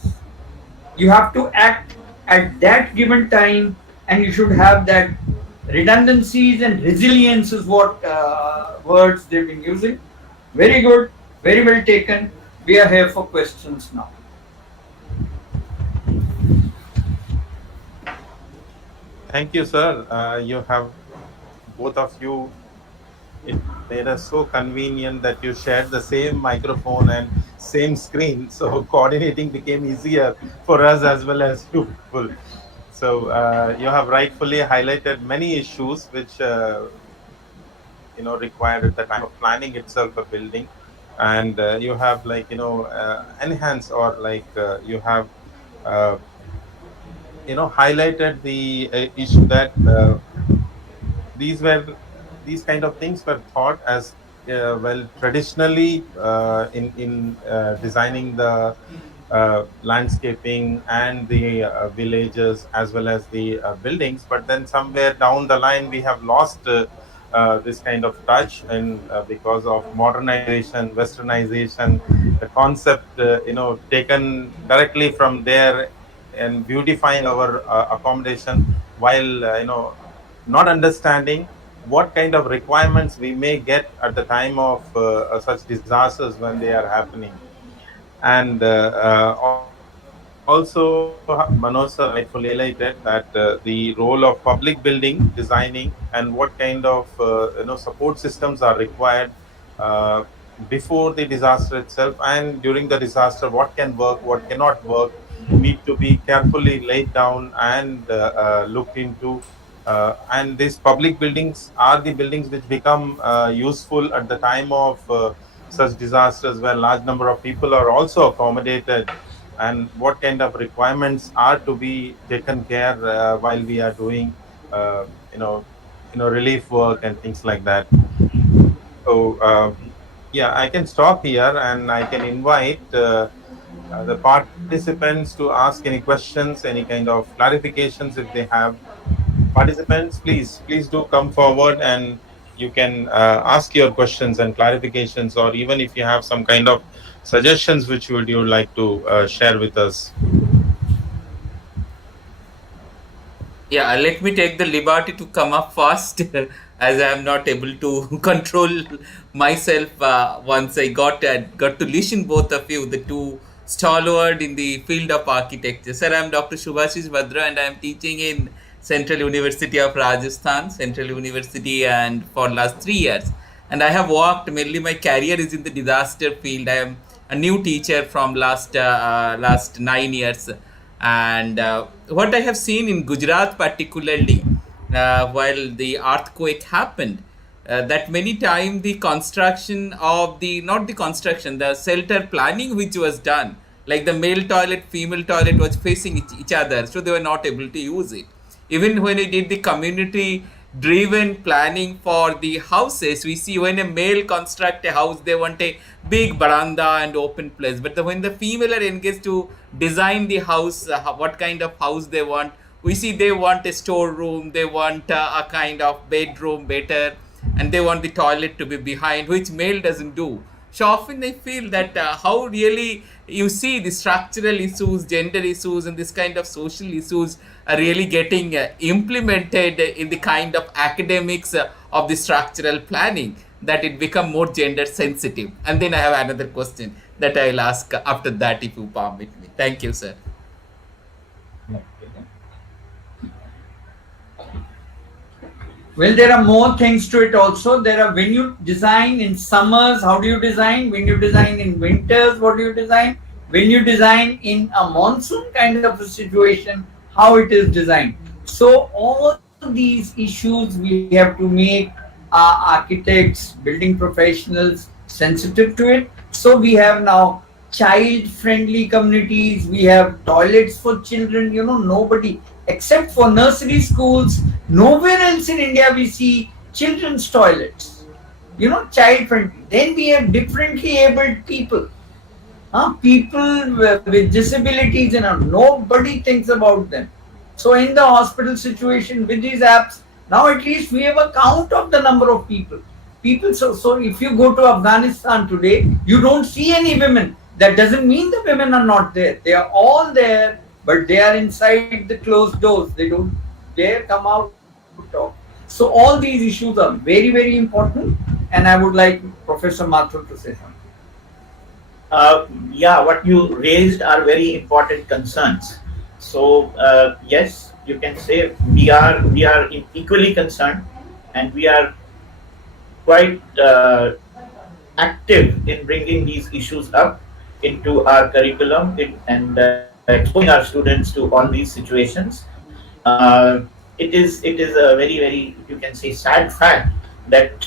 You have to act at that given time, and you should have that redundancies and resilience is what words they've been using. Very good, very well taken. We are here for questions now. Thank you, sir. You have, both of you, it made us so convenient that you shared the same microphone and same screen. So coordinating became easier for us as well as you people. So you have rightfully highlighted many issues which required at the time of planning itself a building, and you have enhanced, or you have highlighted the issue that these kind of things were thought as traditionally in designing the landscaping and the villages as well as the buildings, but then somewhere down the line we have lost this kind of touch, and because of modernization, westernization, the concept taken directly from there and beautifying our accommodation, while not understanding what kind of requirements we may get at the time of such disasters when they are happening. And also Manoj sir rightfully highlighted that the role of public building designing and what kind of support systems are required before the disaster itself and during the disaster, what can work, what cannot work, need to be carefully laid down and looked into. And these public buildings are the buildings which become useful at the time of such disasters, where large number of people are also accommodated, and what kind of requirements are to be taken care while we are doing relief work and things like that. So yeah, I can stop here and I can invite the participants to ask any questions, any kind of clarifications if they have. Participants, please do come forward and you can ask your questions and clarifications, or even if you have some kind of suggestions which would you like to share with us. Yeah, let me take the liberty to come up first as I am not able to control myself once I got to listen both of you, the two stalwart in the field of architecture. Sir, I am Dr. Subhashish Bhadra and I am teaching in Central University of Rajasthan, Central University, and for last 3 years. And I have worked, mainly my career is in the disaster field. I am a new teacher from last 9 years. And what I have seen in Gujarat particularly, while the earthquake happened, that many times the construction of the shelter planning which was done, like the male toilet, female toilet was facing each other, so they were not able to use it. Even when we did the community driven planning for the houses, we see when a male construct a house, they want a big veranda and open place. But when the female are engaged to design the house, what kind of house they want, we see they want a storeroom, they want a kind of bedroom better, and they want the toilet to be behind, which male doesn't do. So often I feel that how really you see the structural issues, gender issues, and this kind of social issues are really getting implemented in the kind of academics of the structural planning, that it become more gender sensitive. And then I have another question that I'll ask after that, if you permit me. Thank you, sir. Well, there are more things to it also. There are, when you design in summers, how do you design? When you design in winters, what do you design? when you design in a monsoon kind of a situation, how it is designed. So all these issues we have to make architects, building professionals sensitive to it. So we have now child friendly communities, we have toilets for children. Nobody except for nursery schools, nowhere else in India we see children's toilets, child friendly. Then we have differently abled people, people with disabilities, nobody thinks about them. So in the hospital situation with these apps, now at least we have a count of the number of people. So if you go to Afghanistan today, you don't see any women. That doesn't mean the women are not there. They are all there, but they are inside the closed doors. They don't dare come out to talk. So all these issues are very, very important, and I would like Professor Mathur to say something. Yeah, what you raised are very important concerns. So yes, you can say we are equally concerned, and we are quite active in bringing these issues up into our curriculum and exposing our students to all these situations. It is a very, very, you can say, sad fact that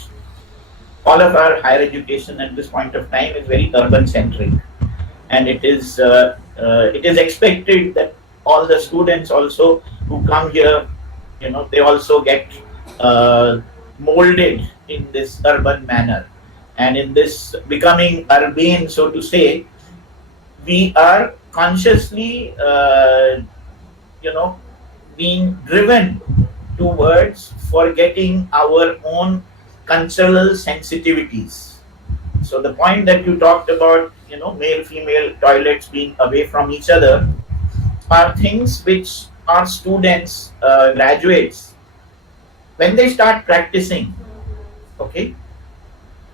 all of our higher education at this point of time is very urban centric, and it is expected that all the students also who come here, they also get molded in this urban manner, and in this becoming urbane, so to say, we are consciously being driven towards forgetting our own cultural sensitivities. So the point that you talked about, male female toilets being away from each other, are things which our students, graduates, when they start practicing, okay,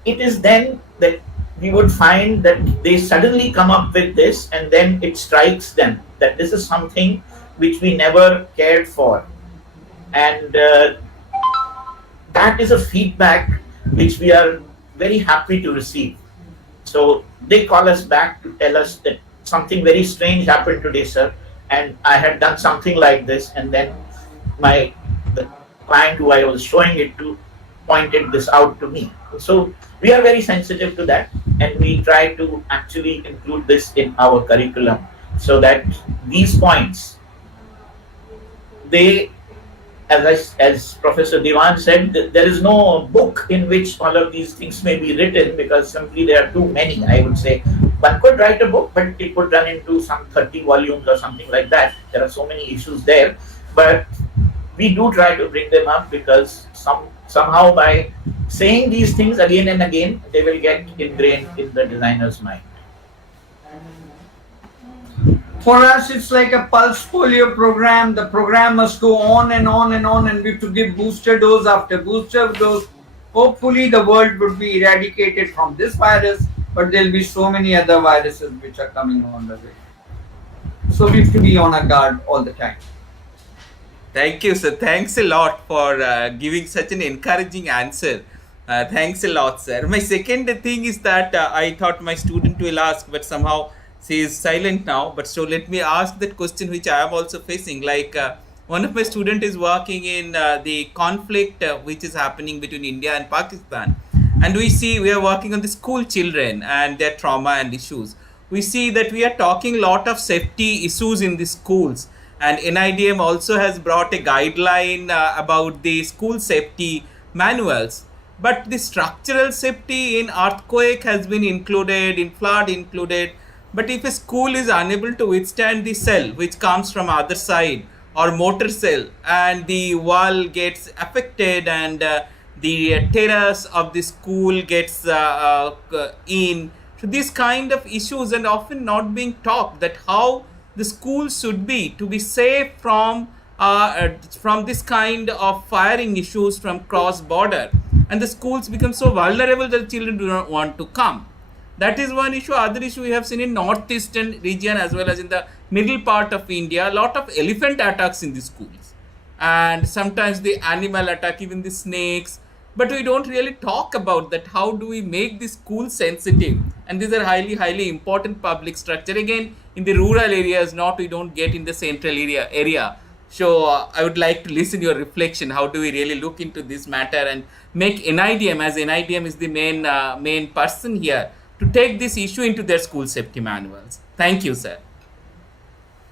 it is then that we would find that they suddenly come up with this, and then it strikes them that this is something which we never cared for, and that is a feedback which we are very happy to receive. So they call us back to tell us that something very strange happened today, sir, and I had done something like this, and then the client who I was showing it to pointed this out to me. So we are very sensitive to that, and we try to actually include this in our curriculum so that these points, they, as Professor Diwan said, there is no book in which all of these things may be written, because simply there are too many. I would say one could write a book, but it could run into some 30 volumes or something like that. There are so many issues there, but we do try to bring them up, because somehow by saying these things again and again, they will get ingrained in the designer's mind. For us, it's like a pulse polio program. The program must go on and on and on, and we have to give booster dose after booster dose. Hopefully, the world would be eradicated from this virus, but there'll be so many other viruses which are coming on the way. So we have to be on our guard all the time. Thank you, sir. Thanks a lot for giving such an encouraging answer. Thanks a lot, sir. My second thing is that I thought my student will ask, but somehow she is silent now. But so let me ask that question which I am also facing. Like one of my student is working in the conflict which is happening between India and Pakistan. And we are working on the school children and their trauma and issues. We see that we are talking a lot of safety issues in the schools. And NIDM also has brought a guideline about the school safety manuals. But the structural safety in earthquake has been included, in flood included. But if a school is unable to withstand the cell which comes from other side or mortar cell, and the wall gets affected, and the terrace of the school gets in, so these kind of issues, and often not being taught that how the school should be to be safe from this kind of firing issues from cross border, and the schools become so vulnerable that children do not want to come. That is one issue. Other issue we have seen in northeastern region as well as in the middle part of India, a lot of elephant attacks in the schools, and sometimes the animal attack, even the snakes, but we don't really talk about that. How do we make this school sensitive? And these are highly important public structure. Again, in the rural areas, not we don't get in the central area. So I would like to listen your reflection. How do we really look into this matter and make NIDM, as NIDM is the main person here, to take this issue into their school safety manuals? Thank you, sir.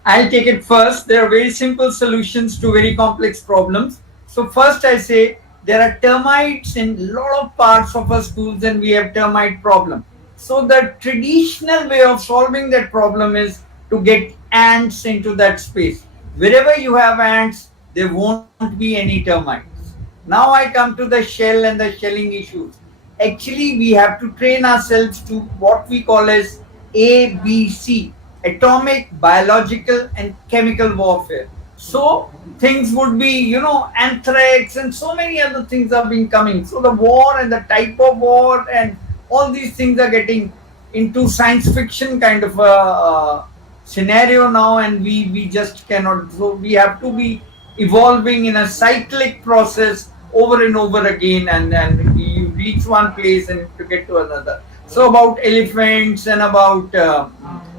I'll take it first. There are very simple solutions to very complex problems. So first I say there are termites in a lot of parts of our schools and we have termite problem. So the traditional way of solving that problem is to get ants into that space. Wherever you have ants, there won't be any termites. Now I come to the shell and the shelling issues. Actually, we have to train ourselves to what we call as ABC, atomic, biological and chemical warfare. So things would be, anthrax and so many other things have been coming. So the war and the type of war and all these things are getting into science fiction kind of a scenario now, and we just cannot. So we have to be evolving in a cyclic process over and over again, and you reach one place and to get to another. So about elephants and about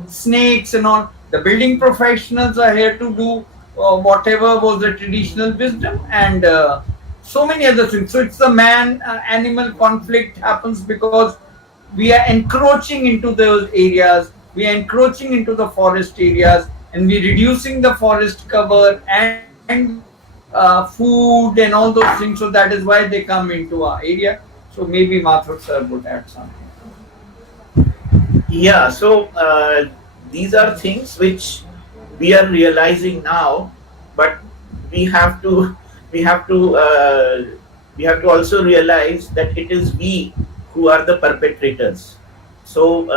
snakes and all, the building professionals are here to do whatever was the traditional wisdom and so many other things. So it's the man-animal conflict happens because we are encroaching into those areas, we are encroaching into the forest areas, and we're reducing the forest cover and food and all those things. So that is why they come into our area. So maybe Mathur sir would add something. Yeah, so these are things which we are realizing now, but we have to also realize that it is we who are the perpetrators. So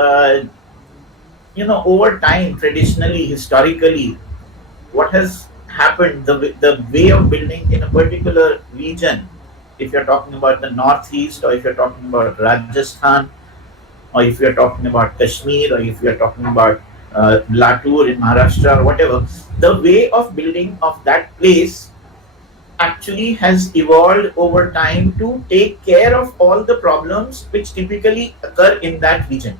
over time, traditionally, historically, what has happened, the way of building in a particular region, if you're talking about the northeast, or if you're talking about Rajasthan, or if you're talking about Kashmir, or if you're talking about Latur in Maharashtra or whatever, the way of building of that place actually has evolved over time to take care of all the problems which typically occur in that region.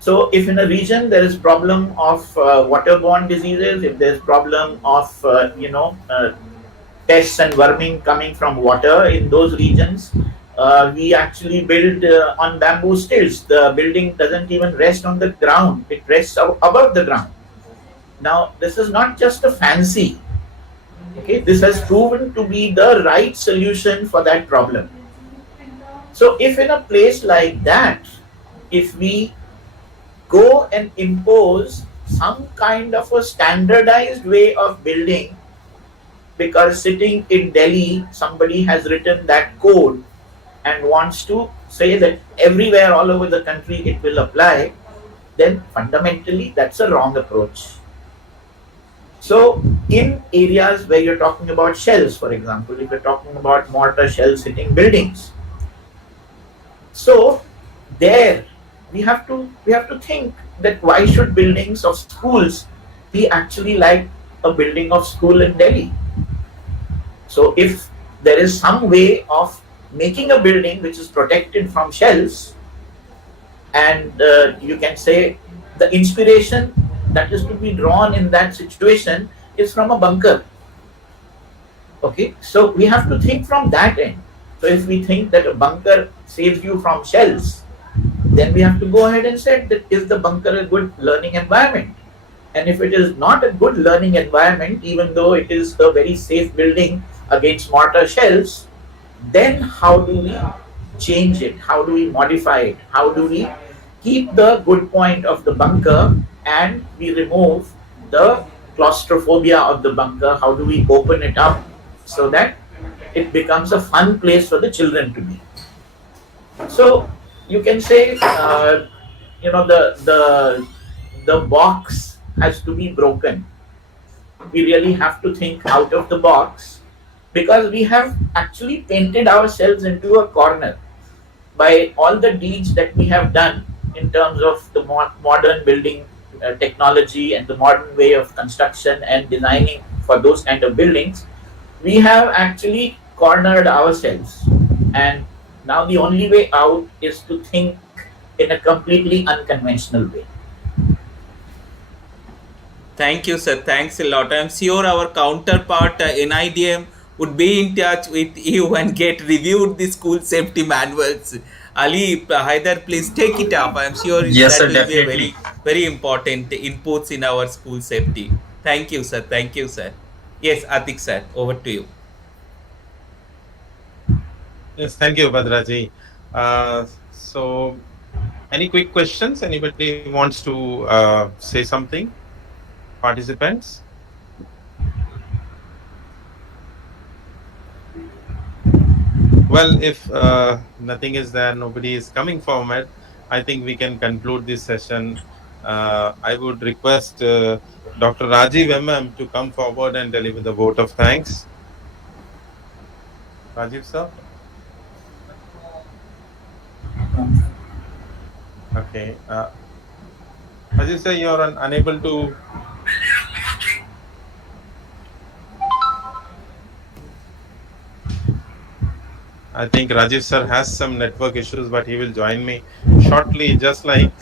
So if in a region there is problem of waterborne diseases, if there's problem of pests and verming coming from water in those regions, we actually build on bamboo stilts. The building doesn't even rest on the ground, it rests above the ground. Now this is not just a fancy, okay, this has proven to be the right solution for that problem. So if in a place like that, if we go and impose some kind of a standardized way of building, because sitting in Delhi, somebody has written that code and wants to say that everywhere all over the country it will apply, then fundamentally that's a wrong approach. So in areas where you're talking about shells, for example, if you're talking about mortar shell sitting buildings, so there we have to think that why should buildings of schools be actually like a building of school in Delhi? So if there is some way of making a building which is protected from shells, and you can say the inspiration that is to be drawn in that situation is from a bunker. Okay, so we have to think from that end. So if we think that a bunker saves you from shells, then we have to go ahead and say that is the bunker a good learning environment? And if it is not a good learning environment, even though it is a very safe building against mortar shells, then how do we change it? How do we modify it? How do we keep the good point of the bunker and we remove the claustrophobia of the bunker? How do we open it up so that it becomes a fun place for the children to be? So you can say, the box has to be broken. We really have to think out of the box, because we have actually painted ourselves into a corner by all the deeds that we have done in terms of the modern building technology and the modern way of construction and designing for those kind of buildings. We have actually cornered ourselves, and now the only way out is to think in a completely unconventional way. Thank you, sir. Thanks a lot. I'm sure our counterpart, NIDM, would be in touch with you and get reviewed the school safety manuals. Ali, Haider, please take it up. I'm sure Yes, that sir, will be a definitely. very important inputs in our school safety. Thank you, sir. Thank you, sir. Yes, Atik, sir, over to you. Yes, thank you, Bhadraji. So, any quick questions? Anybody wants to say something? Participants? Well, if nothing is there, nobody is coming forward, I think we can conclude this session. I would request Dr. Rajiv MM to come forward and deliver the vote of thanks. Rajiv sir? Okay. Rajiv sir, you are unable to. I think Rajiv sir has some network issues, but he will join me shortly, just like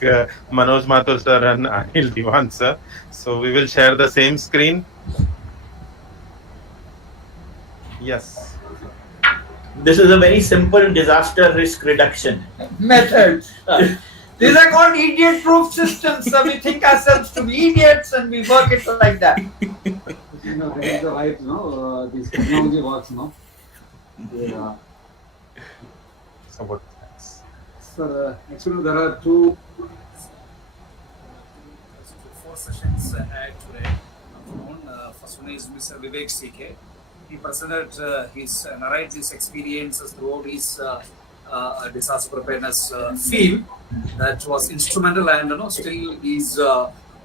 Manoj Mathur sir and Anil Diwan sir. So we will share the same screen. Yes. This is a very simple disaster risk reduction method. These are called idiot-proof systems. So we think ourselves to be idiots and we work it like that. That is the right, this technology works, Yeah. So what? Sir, actually there are four sessions had today. First one is Mr. Vivek CK. He presented his narrate his experiences throughout his disaster preparedness field. That was instrumental, and still he's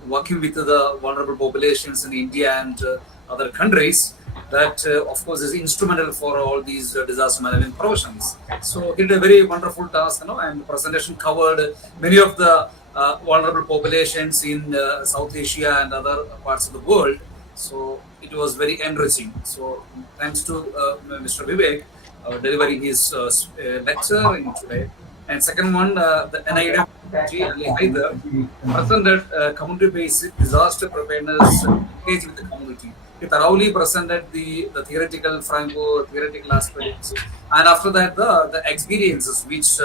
working with the vulnerable populations in India and other countries. That of course is instrumental for all these disaster management professions. So he did a very wonderful task, and the presentation covered many of the vulnerable populations in South Asia and other parts of the world. So it was very enriching. So thanks to Mr. Vivek delivering his lecture in today. And second one, the NIDM presented community-based disaster preparedness engage with the community. He thoroughly presented the theoretical framework, theoretical aspects, and after that the experiences which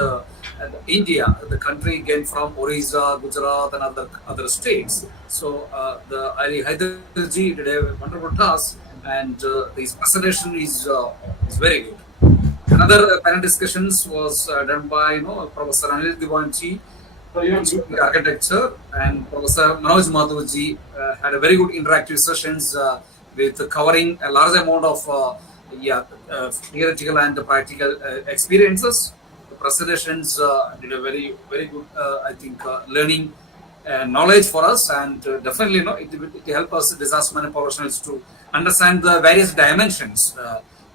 India, the country, gained from Orissa, Gujarat, and other states. So the Ali Haidarji did a wonderful task, and his presentation is very good. Another panel discussions was done by Professor Anil Diwanji, architecture, and Professor Manoj Madhurji had a very good interactive sessions with covering a large amount of theoretical and practical experiences. The presentations did a very good, I think, learning knowledge for us, and definitely it help us disaster management professionals to understand the various dimensions,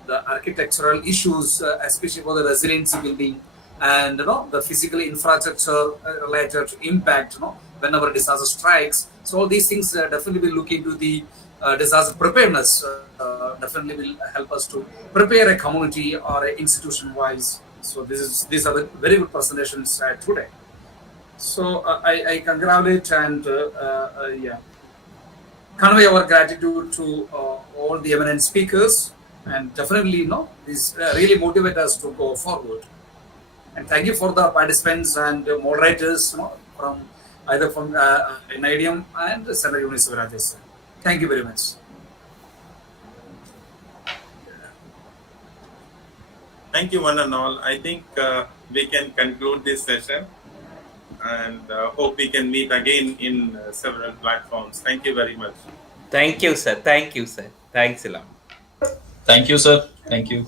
the architectural issues, especially for the resiliency building, and the physical infrastructure related impact whenever disaster strikes. So all these things definitely will look into the disaster preparedness. Definitely will help us to prepare a community or an institution wise. So these are the very good presentations today. So I congratulate and convey our gratitude to all the eminent speakers, and definitely this really motivate us to go forward. And thank you for the participants and moderators from either from NIDM and Central University of Rajasthan. Thank you very much. Thank you, one and all. I think we can conclude this session, and hope we can meet again in several platforms. Thank you very much. Thank you, sir. Thank you, sir. Thanks a lot. Thank you, sir. Thank you.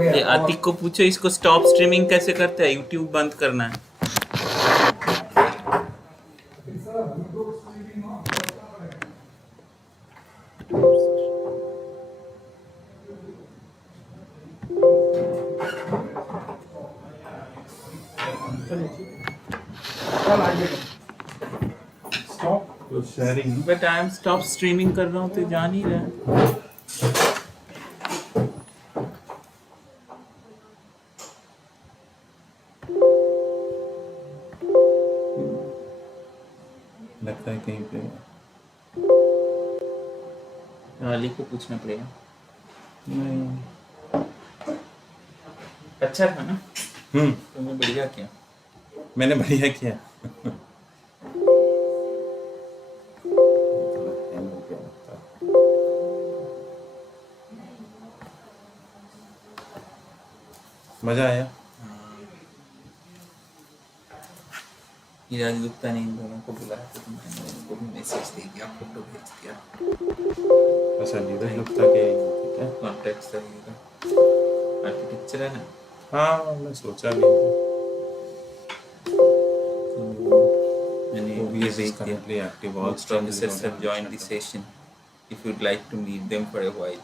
ये आतिक को पूछो इसको stop streaming कैसे करते हैं, YouTube बंद करना है। Stop sharing. But I am stop streaming कर रहा हूँ तो जा नहीं रहा है। लगता है कहीं पे अली को पूछना पड़ेगा। नहीं। अच्छा था ना? तुमने बढ़िया किया। मैंने बढ़िया किया। मजा आया। हीराज गुप्ता ने इन दोनों को बुलाया तो मैंने उनको भी मैसेज दे दिया, फोटो भेज दिया। अच्छा, नीरज गुप्ता के क्या कॉन्टेक्ट सही था, आर्किटेक्चर है ना। हाँ, मैं सोचा भी मैंने ये भेज दिया। currently active. Most professors have joined the session. If you'd like to meet them for a while.